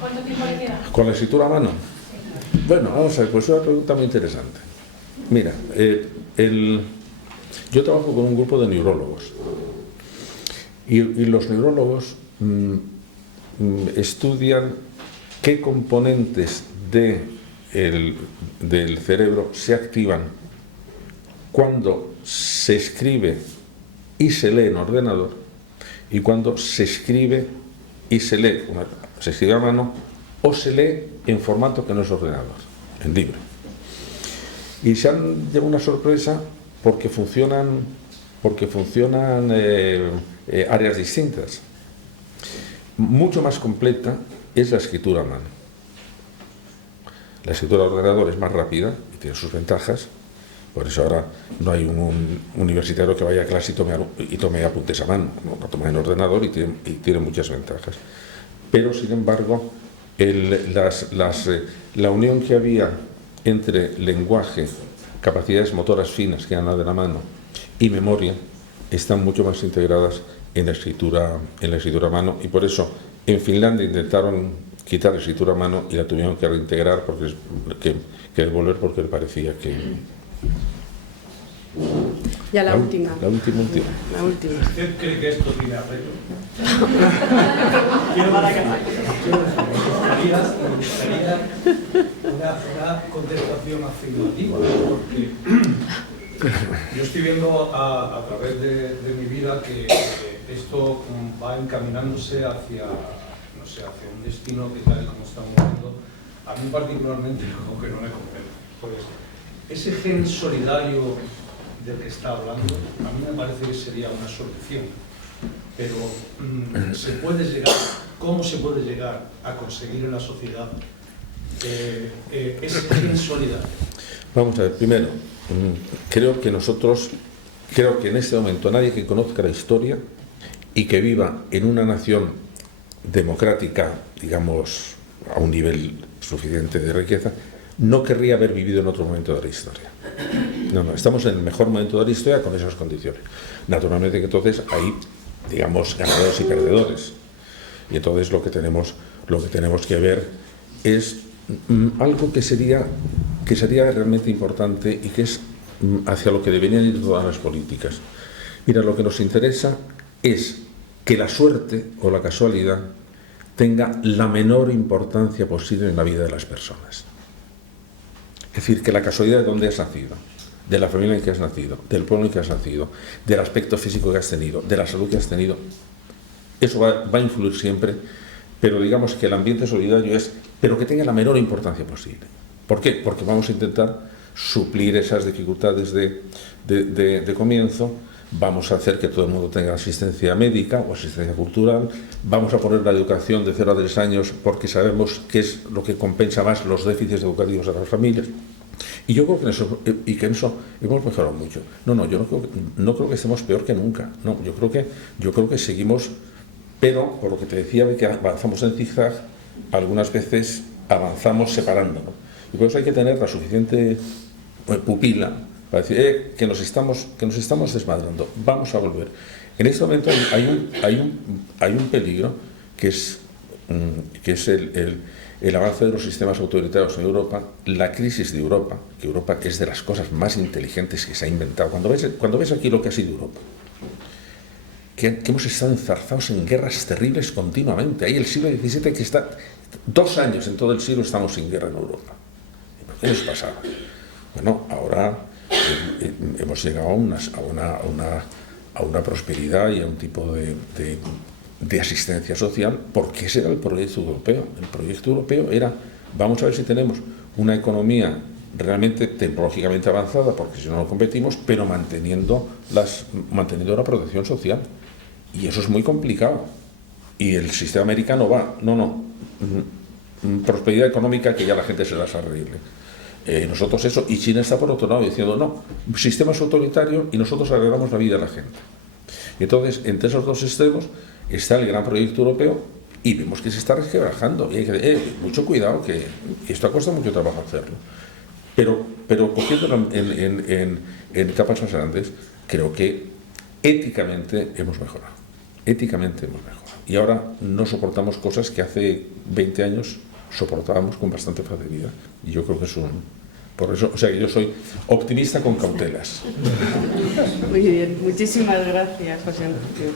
¿Cuánto tiempo le queda? ¿Con la escritura a mano? Bueno, vamos a ver, pues es una pregunta muy interesante. Mira, yo trabajo con un grupo de neurólogos. Y los neurólogos estudian qué componentes del cerebro se activan cuando se escribe y se lee en ordenador y cuando se escribe y se lee, se escribe a mano o se lee en formato que no es ordenador, en libro. Y se han llevado una sorpresa porque funcionan áreas distintas. Mucho más completa es la escritura a mano. La escritura a ordenador es más rápida y tiene sus ventajas. Por eso ahora no hay un universitario que vaya a clase y tome apuntes a mano, ¿no? Lo toma en ordenador y tiene muchas ventajas. Pero, sin embargo, la unión que había entre lenguaje, capacidades motoras finas que van de la mano y memoria están mucho más integradas en la escritura a mano, y por eso en Finlandia intentaron quitar la escritura a mano y la tuvieron que reintegrar porque devolver porque le parecía que... Ya la última. La última. ¿Usted cree que esto tiene arreglo? Me gustaría una contestación afirmativa, porque yo estoy viendo a través de mi vida que esto va encaminándose hacia un destino que tal como estamos viendo, a mí particularmente como que no me convence. Pues ese gen solidario del que está hablando, a mí me parece que sería una solución. Pero ¿cómo se puede llegar a conseguir en la sociedad ese gen solidario? Vamos a ver, primero, creo que en este momento nadie que conozca la historia y que viva en una nación democrática, digamos, a un nivel suficiente de riqueza, no querría haber vivido en otro momento de la historia. No, estamos en el mejor momento de la historia con esas condiciones. Naturalmente que entonces hay, digamos, ganadores y perdedores. Y entonces lo que tenemos que ver es algo que sería realmente importante y que es hacia lo que deberían ir todas las políticas. Mira, lo que nos interesa es que la suerte o la casualidad tenga la menor importancia posible en la vida de las personas. Es decir, que la casualidad de dónde has nacido, de la familia en que has nacido, del pueblo en que has nacido, del aspecto físico que has tenido, de la salud que has tenido, eso va a influir siempre, pero digamos que el ambiente solidario pero que tenga la menor importancia posible. ¿Por qué? Porque vamos a intentar suplir esas dificultades de comienzo, vamos a hacer que todo el mundo tenga asistencia médica o asistencia cultural, vamos a poner la educación de 0 a 3 años porque sabemos que es lo que compensa más los déficits educativos de las familias. Y yo creo que en eso hemos mejorado mucho. Yo no creo que estemos peor que nunca. No, yo creo que seguimos, pero por lo que te decía de que avanzamos en zigzag, algunas veces avanzamos separando, ¿no? Y por eso hay que tener la suficiente pupila para decir que nos estamos desmadrando, vamos a volver. En este momento hay un peligro que es el avance de los sistemas autoritarios en Europa, la crisis de Europa, que Europa es de las cosas más inteligentes que se ha inventado. Cuando ves aquí lo que ha sido Europa, que hemos estado enzarzados en guerras terribles continuamente. Hay el siglo XVII que está 2 años en todo el siglo estamos sin guerra en Europa. ¿Qué nos pasaba? Bueno, ahora hemos llegado a una prosperidad y a un tipo de asistencia social, porque ese era el proyecto europeo. El proyecto europeo era, vamos a ver si tenemos una economía realmente tecnológicamente avanzada, porque si no competimos, pero manteniendo la protección social. Y eso es muy complicado. Y el sistema americano va, prosperidad económica que ya la gente se las arregle. Nosotros eso, y China está por otro lado diciendo, no, sistemas autoritarios y nosotros arreglamos la vida de la gente. Y entonces, entre esos dos extremos está el gran proyecto europeo y vemos que se está resquebrajando. Y hay que mucho cuidado, que esto ha costado mucho trabajo hacerlo. Pero cogiéndolo en etapas más grandes, creo que éticamente hemos mejorado. Y ahora no soportamos cosas que hace 20 años soportábamos con bastante facilidad. Y yo creo que por eso, o sea, que yo soy optimista con cautelas. Muy bien, muchísimas gracias, José Antonio.